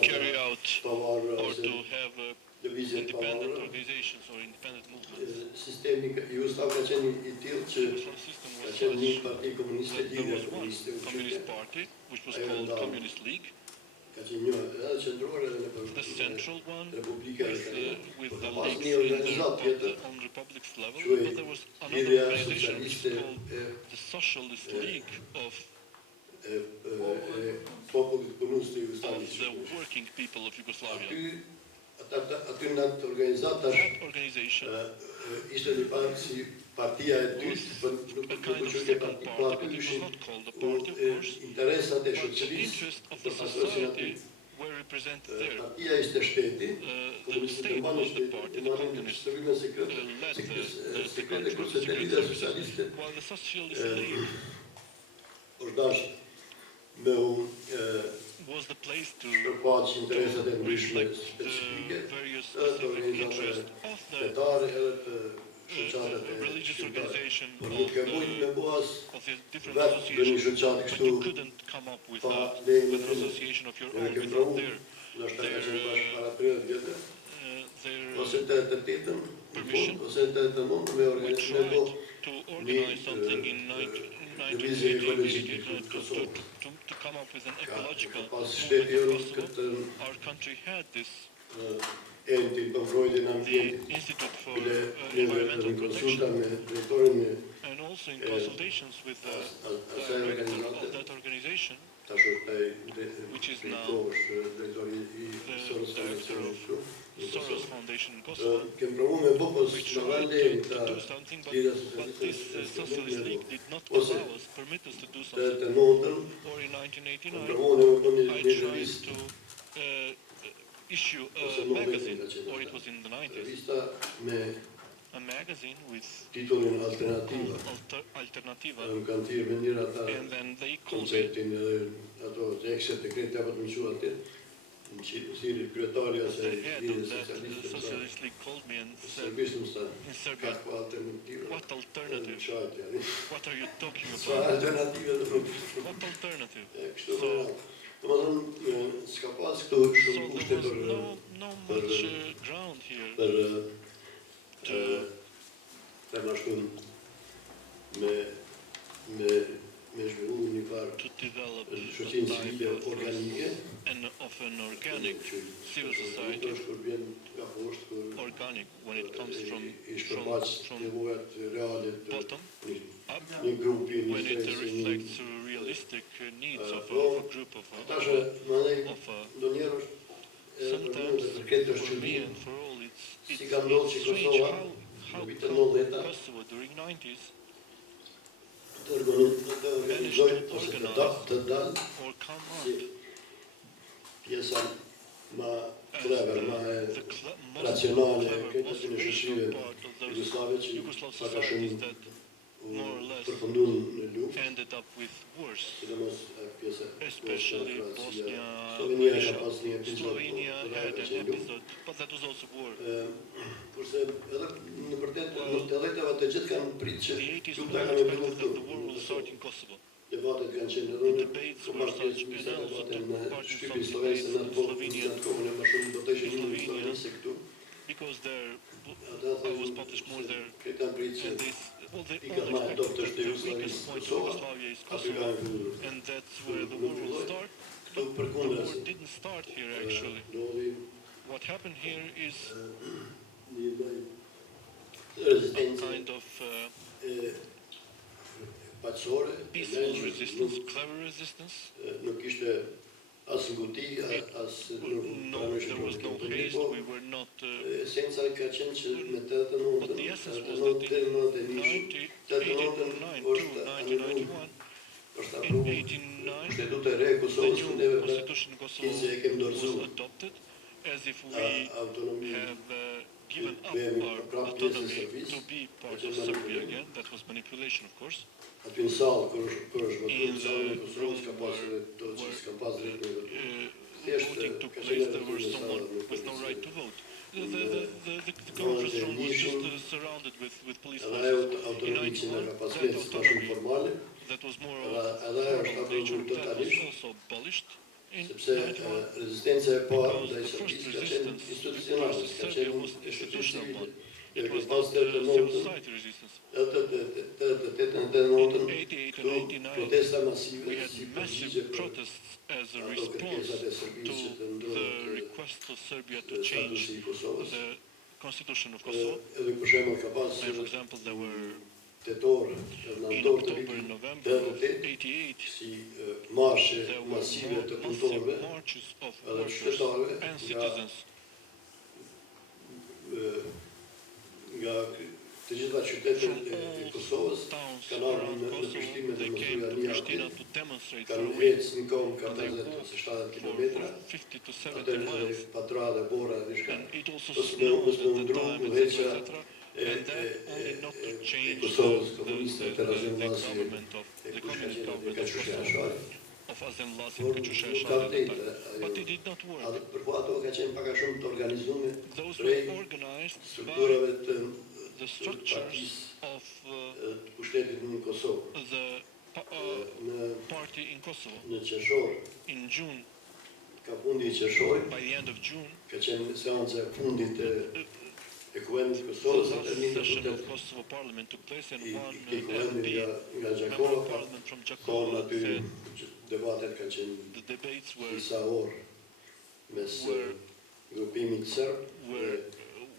carry out or to have independent organizations or independent movements. The system was such that there was one communist party, which was called Communist League, the central one with the leagues on Republic's level, but there was another organization which is called the Socialist League of the working people of Yugoslavia. aty në atë organizatash That organization ishte një pak si partia e dytë, për nuk a nuk kind u of quajte second parti, party, aty but it was ishin not called a party, of course. interesat e But the shoqërisë interests of the përfaqësosin aty. society were represented there. Partia ishte shteti, The state was the party, the communists led the sekrete country, kurse the te secret lidera services, socialiste while the socialist league është dash me u was the place to shpërfaqë interesat e ndryshme reflect specifike, the various edhe të specific organizatave interests of the fetare edhe të shoqatat e religious shqiptare. organization Por nuk ke mujt me bu as of the different vetë në një associations, shoqat but kështu you couldn't come up with pa an lejnë e tyre. association of your Ne own kemi without provu, their ndoshta ka qenë bash para 30 vjetëve, ose their të tetën, permission. ose të 9 me We organizime tried bo to organize something in divizje 1988 ekologjike në Kosovo. to come up with an Ka ecological pas movement shteti of jonë Kosovo. këtë Our country had this, enti për mbrojtjen e the ambientit. Institute for Bile Environmental në Protection, konsulta me drejtorin e and also in consultations with the asaj director of organizate, that organization, tash është Which is now drejtori i the Soros director of këtu. Soros Foundation in Kosovo. Kemë provu me bo, po We s'na tried dhanë lejnë to ta do something, lira but this Socialist League did not Ose allow us, permit us to do të something. të notën, Or in kemë 1989, provu në me bëni I një tried listë. to issue Ose a nuk magazine, vetë nga qenë or ata. it was in the 90s, Revista me a magazine with titullin Alternativa. Alternativa, Më kanë thirrë me njëra ata and then they called me, konceptin edhe ato tekstet e kretë apo të mësua atë. Më thirrë kryetari ose the head lideri of that socialiste. Socialist League called me and said, Serbisht më sta. in Ka Serbia, ku alternativa. what alternative? Çajt janë. What are you talking Sa about? alternative do të What alternative? kështu So, domethënë s'ka pas këtu so shumë kushte there was për no much ground here për to për ashtu me zhvillu një farë to develop a shoqërinë civile type of organike an organic civil society, kur vjen nga poshtë kur organic when it comes from i shpërfaq nevojat reale të bottom up, një grupi një when it stresi, reflects realistic needs of a group of Tash mandej of ndonjëherë sometimes është këtë for është me çudi. and for all Si it's ka ndodhur që strange Kosova how në vitin 90 Kosovo during 90s të organizoj ose të dalë or come si up pjesa ma as clever, ma e the most racionale clever, këtë most të në rational shëshive part of those Jugoslave që Yugoslav paka societies shumë that u more or less përfundun në luftë, ended up with wars, sidomos pjesa especially Kroacia, Bosnia, Slovenia ka Croatia. pas një episod Slovenia po, had ka an qenë luftë. episode, but that was also war. Kurse edhe në vërtet në të dhjetëve të gjithë kanë pritë që The 80s lufta were ka një expected that the war will start in Kosovo. Debatet kanë qenë The edhe në debates ku were marrë such, pjesë and në I also debatin took me part in Shqipin some Slovense debates në in atë Slovenia, në atë kohën e më shumë do të ishin një Slovenia. Slovenisë këtu. because there Ata I was published more there, Këtë kanë pritë që and they well they Pika all ma e expected doptë that është the Jugoslavia, weakest point of Kosova, Yugoslavia is aty Kosovo, kanë filluar. and that's where the war will start. Këtu But the përkundër war didn't start here actually. ndodhi What happened here is një lloj a rezistencë kind of paqësore, peaceful resistance, clever resistance. nuk ishte as nguti, as No, there was no haste. We were not. Esenca ka qenë që me të But the essence was në that të in është 1989 to 1991, është in aprovu 89, Shtetuta e re e the Kosovës new neve constitution in Kosovo se e kemi was dorëzuar adopted, as if we autonominë. have given up Bëhemi our prapë pjesë e autonomy Serbisë. to be part of Serbia again. That was manipulation, of course. Aty në sallë, kur është votuar In në sallën e the Kosovës, ka room pas edhe do që where s'ka pas drejt në votu. Voting took place, there were someone with no right to vote. The conference room was just surrounded with police Edhe forces. ajo autonomi që ne ka pas That vetë, s'ka shumë autonomy formale, that was more edhe of edhe ajo është formal aprovu nature, that was totalisht, also abolished in sepse 91, rezistenca e parë because ndaj the first Serbisë ka qenë resistance institucionale, versus ka Serbia qenë was e institutional shoqërisë one. civile. It was pas not civil 89-ën, society resistance. edhe të 89-ën, In 88 këtu and 89, protesta masive we had si përgjigje massive për protests as a ato response kërkesat e to Serbisë që të the ndrohet request of Serbia to change statusi i Kosovës. the constitution of Kosovo. Edhe për shembull ka pas And for example, there were tetor, in nëntor të October and vitit November of 88, si marshe there were masive të massive punëtorëve marches of edhe workers qytetarëve and nga citizens nga të gjitha qytetet e Kosovës towns kanë ardhur around në Kosovo, Prishtinë they dhe came to Mosulania Pristina to demonstrate for kanë a week. ecë në kohë ka And they 50 walked ose 70 for kilometra 50 to 70 atë miles. patra dhe bora dhe shka. And it also Mos snowed më at the ndru time, kuveqa etc. And that only not to change Kosovës the komuniste të razënvasi government of e the kush ka communist qenë government ka of qështja Kosovo, shari. of Azem Vlasi Por and Kachusha nuk Shari ka at the vdekë time. But it did not work. Përpo ato ka qenë paka shumë të organizume Those prej were organized by strukturave të the structures of të pushtetit në Kosovë. the Në party in Kosovo. qershor, In June, ka fundi i qershorit, by the end of June, ka qenë seanca e fundit e kuvenit të the Kosovës, last atë një session of deputet Kosovo Parliament took place, and one i kuvenit MP, nga member Gjakova, of ka Parliament from thonë Jakarta, aty said debatet ka qenë the debates disa orë mes were grupimit sërb were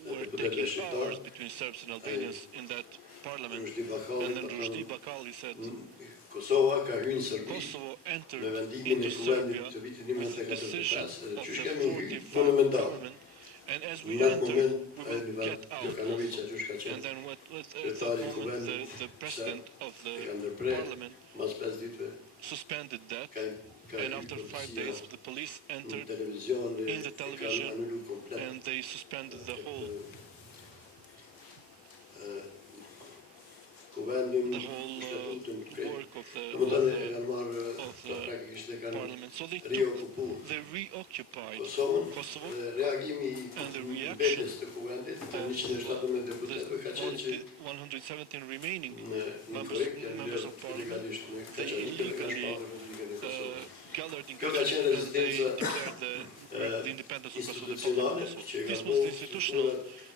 deputetëve taking shqiptar. hours between Serbs and Albanians in that parliament. Rushdi Bakalli, And then ka Rushdie thënë, Bakali said Kosova ka hyrë në Serbi Kosovo me entered vendimin into e Serbia kuvenit të vitit with the decision 1945, of që the kemi hyrë 45 monumental. government, and as we Në atë entered, moment, we will get out Jokanovic also. që ka And qenë then at that Kryetari i moment, Kuvenit the president of e ka the ndërprer parliament mas 5 ditëve suspended that, ka and hyrë after 5 policia days, the police në entered televizion in the e kanë television, anulu komplet and they suspended the whole kuvendin work of the kanë marrë of the praktikisht e kanë parliament. So they riokupu they reoccupied Kosovën. Kosovo. Reagimi And the i reaction mbetjes të kuvendit të 117 deputetëve ka qenë që 117 remaining në members korrekt of parliament, legalisht në they illegally gathered in Kjo ka Kosovo, qenë and they rezistenca declared the independence of Kosovo. institucionale që This ka was the bërë institutional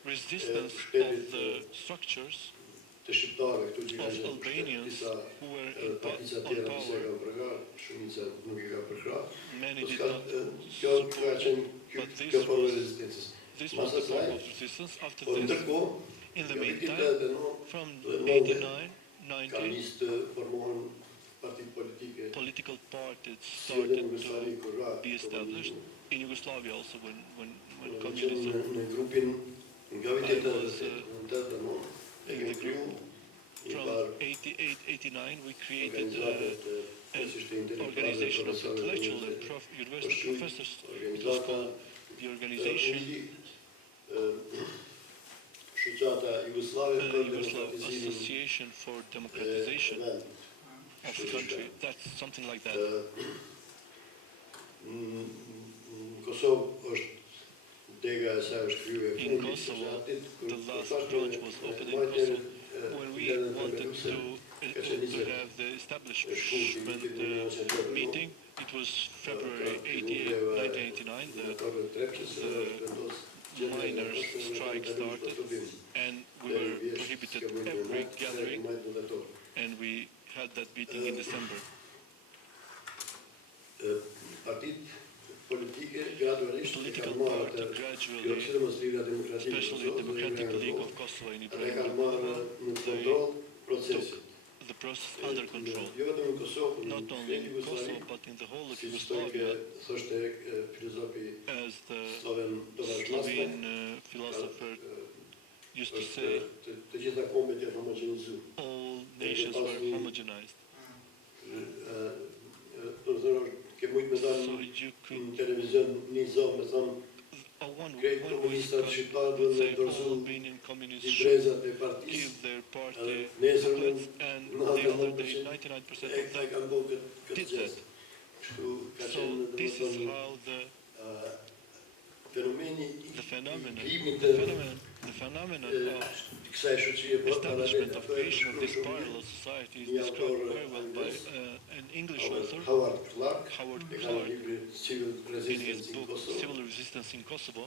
resistance of the structures të shqiptarëve këtu që of kanë Albanians disa who were partiza on tjera që power. kanë përkrar, shumica nuk i ka përkrar. Many did Kjo not ka support, qenë but this kjo formë was- rezistencës. this was the form of resistance. After Po this, ndërkohë, in the nga vitit meantime, 89 from dhe 89, ka 90, nisë të formohen partit politike political parties si edhe në started Jugosllavi to kur ra be established. In Yugoslavia also, when Në communism, në grupin nga vitit I was, 89 e in kemi the kriju një from parë 88, 89, we created organizatet an kryesisht të intelektualëve, organization of profesorëve, intellectual and universitet, university professors. It was organizata called the organization Shoqata Jugoslave për Yugoslav demokratizimin Association for e Democratization vendit. of the country. That's something like that. Në Kosovë është dega e saj është kryer e In fundit. Kosovo, sepse aty kur the last thashë branch was opened in majtëherë, Kosovo when we Lena wanted Pepeluse, to have the establishment meeting. It was February 88, 1989. The miners' strike started, and we were prohibited every gathering, and we had that meeting in December. Partit politike gradualisht e Political kanë marrë party atë gradually, demonstrira demokratike especially the Democratic League of Kosovo in e Ibrahim kanë marrë në kontroll procesin. the process under control, Jo vetëm në Kosovë, not në only in Jugosllavi, Kosovo but in the whole of si Yugoslavia, thoshte filozofi as the Sloven Tomasz Lasky, Slovene philosopher used to say, të gjitha kombet janë homogenizuar. all nations were homogenized. Do të thonë ke mujt me So dalë you në could, televizion një zonë me thonë one krejt way komunistat shqiptarë could duhet say me dorëzu all Albanian communists i should brezat e partisë. give their party Nesër booklets, and the other day 99% e of këta them kanë bërë këtë did gjest. that. Kështu ka So qenë this is how fenomeni the phenomenon, krijimit the të phenomenon of kësaj shoqërie establishment of creation of this parallel society is described very well by an English author, Howard Clark, Howard e ka Clark, libri Civil in Resistance his in book Kosovo. Civil Resistance in Kosovo.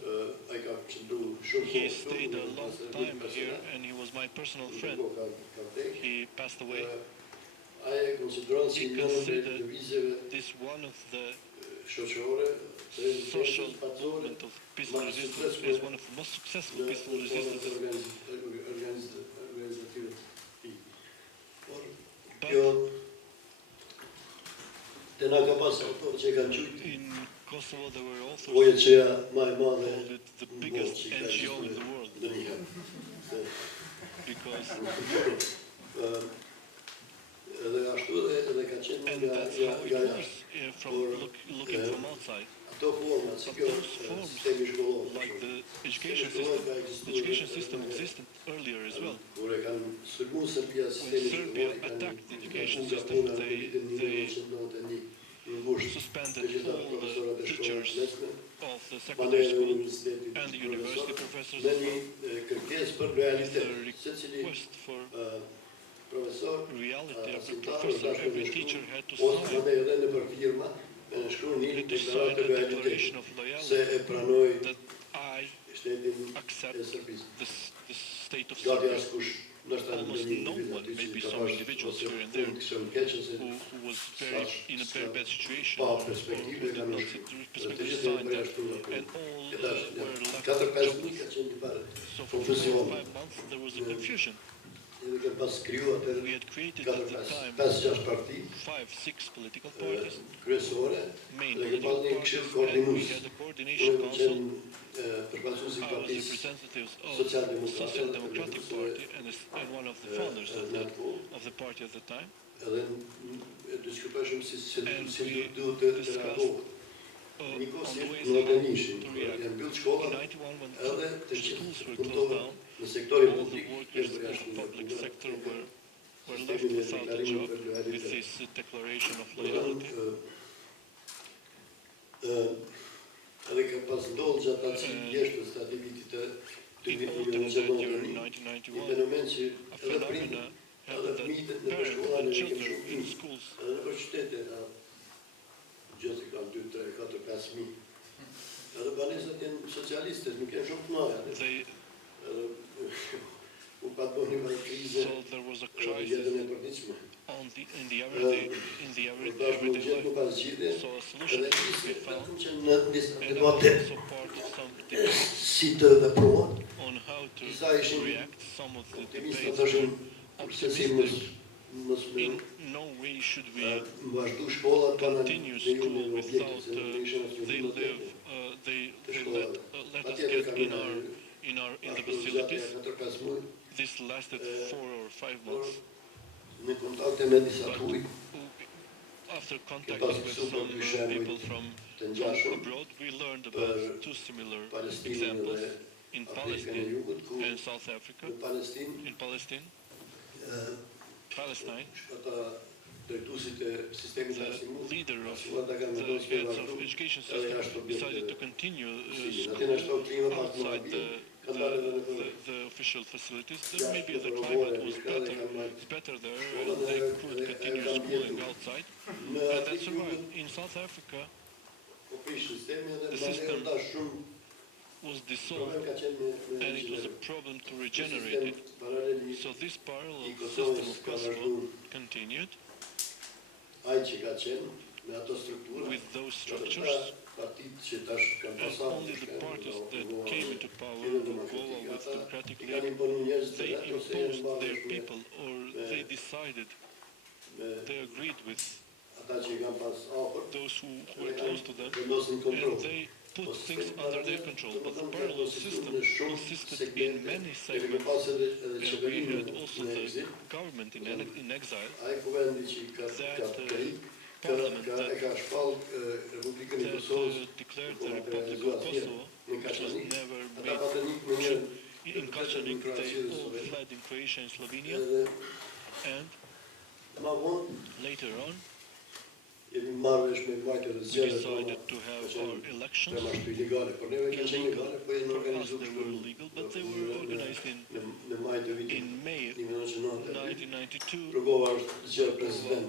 Ai ka qëndru shumë He kohë stayed a këtu, long time here, and he was my personal friend. Ka vdekur. He passed away. Ai e konsideron si He një considered nga lëvizjeve This one of the shoqërore të social rezistencës pazore movement of peaceful resistance is one of the most successful peaceful resistances. Organizative. Por But kjo të na ka pas autor që kanë qujtë in Kosovo, there were authors OEC-a më e madhe called it the biggest NGO in the world. because And that's how it was from looking from outside. But those forms, like the education system existed earlier as well. When Serbia attacked the education system, they suspended all the teachers of the secondary school and the university professors as well, with a request for reality. Every professor, every teacher had to sign a declaration of loyalty that I accept the state of Serbia. Almost no one, maybe some individuals here and there, who was in a very bad situation, or who did not perspectively sign that, and all were left jobless. So for 4 or 5 months there was a confusion. We had created at the time 5-6 political parties, main political parties, and we had a coordination council. I was representatives of the Social Democratic Party and one of the founders of the party at the time. And we discussed on the ways how to react. In 91, when the schools were closed down, all the workers in the public sector were left without a job with this declaration of loyalty. In autumn that year, 1991, a phenomena happened that parents and children in schools so there was a crisis in the everyday life. So a solution had to be found, and I was also part of some debate on how to react. Some of the debates were optimistic. In no way should we continue school without let us get in the facilities. This lasted 4 or 5 months. But after contacting with some people from abroad, we learned about 2 similar examples in Palestine and South Africa. In Palestine, the leader of the heads of education system decided to continue school outside the official facilities. Maybe the climate was better there, and they could continue schooling outside, and that survived. In South Africa, the system was dissolved, and it was a problem to regenerate it. So this parallel system of Kosovo continued with those structures, and only the parties that came into power or go with democratic lead, they imposed their people, or they decided, they agreed with those who were close to them, and they put things under their control. But the parallel system consisted in many segments, and we had also the government in exile, that parliament that declared the Republic of Kosovo, which was never made in Kačanik. They all fled in Croatia and Slovenia, and later on we decided to have our elections illegal. For us they were legal, but they were organized in May 1992. Kosovo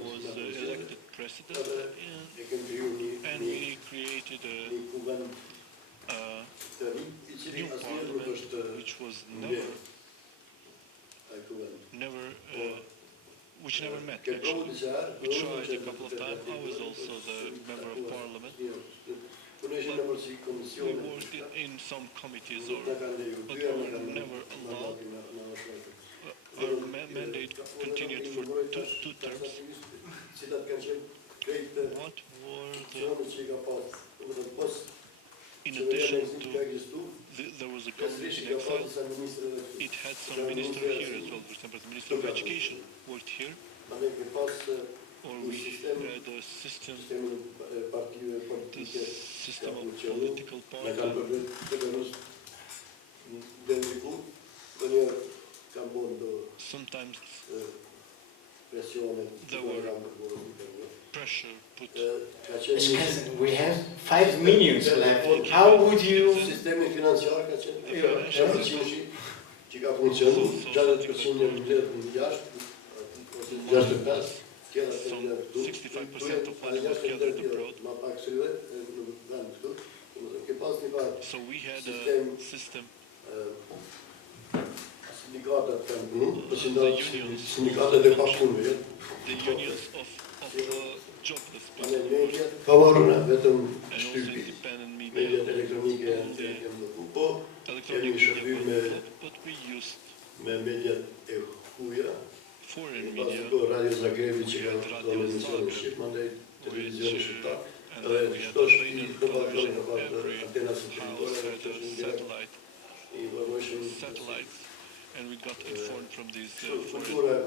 was elected president, and we created a new parliament, which was which never met, actually. We tried a couple of times. I was also the member of parliament. But we worked in some committees, but we were never allowed. Our mandate continued for two terms. What were in addition to there was a government in exile, had some minister here as well. For example, the Minister of Education worked here, or we had a system, the system of political party. Sometimes there were pressure put. Shkelzen, we have 5 minutes left. How would you... Sistemul financiar ca ce ca funcționând, dar puțin Iași, Iași Pes, chiar Some 65% of money was gathered abroad. So we had a system. The unions of jobless people, and also independent media, and the electronic media, but we used foreign media. We had Radio Zag, which, and then we had Albanian television. Every house had a satellites, and we got informed from these foreign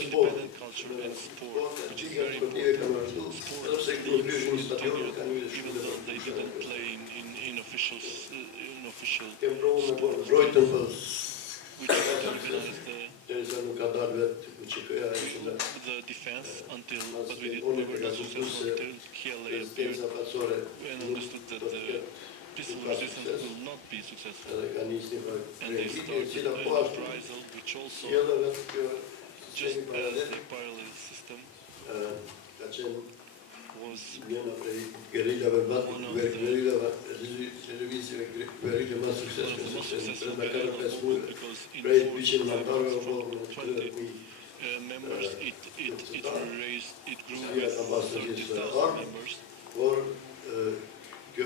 independent culture and sport, which is very important. Sports leagues continued, even though they didn't play in official sports, which organized the defense until, but we were not successful until KLA appeared and understood that the peaceful resistance will not be successful. And they started an uprisal, which also, just as the parallel system, was one of the most successful guerrilla movement, because in 4 members from 20 members, it grew with 30,000 members. I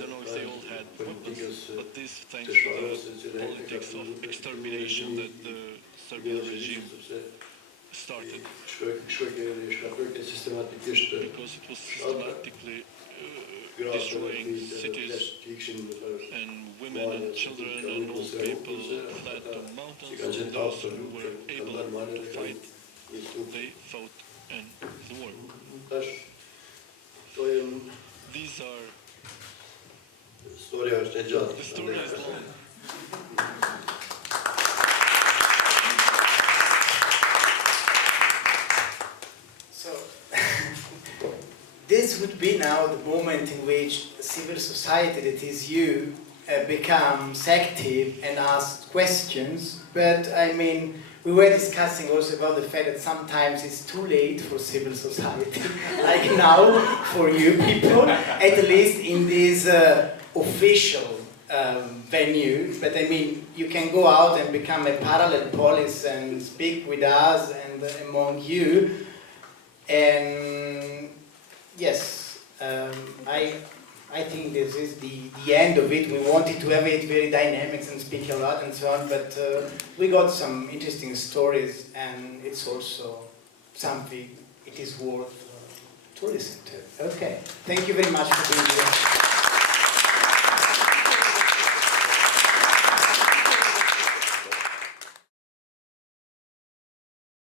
don't know if they all had weapons, but this thanks to the politics of extermination that the Serbian regime started. Because it was systematically destroying cities, and women and children and old people fled to mountains, and those who were able to fight, they fought in the war. These are... The story is long. So, this would be now the moment in which civil society, that is you, becomes active and asks questions. But I mean, we were discussing also about the fact that sometimes it's too late for civil society, like now for you people, at least in this official venue. But I mean, you can go out and become a parallel polis and speak with us and among you. And yes, I think this is the end of it. We wanted to have it very dynamic and speak a lot and so on, but we got some interesting stories, and it's also something it is worth to listen to. Okay, thank you very much for being here.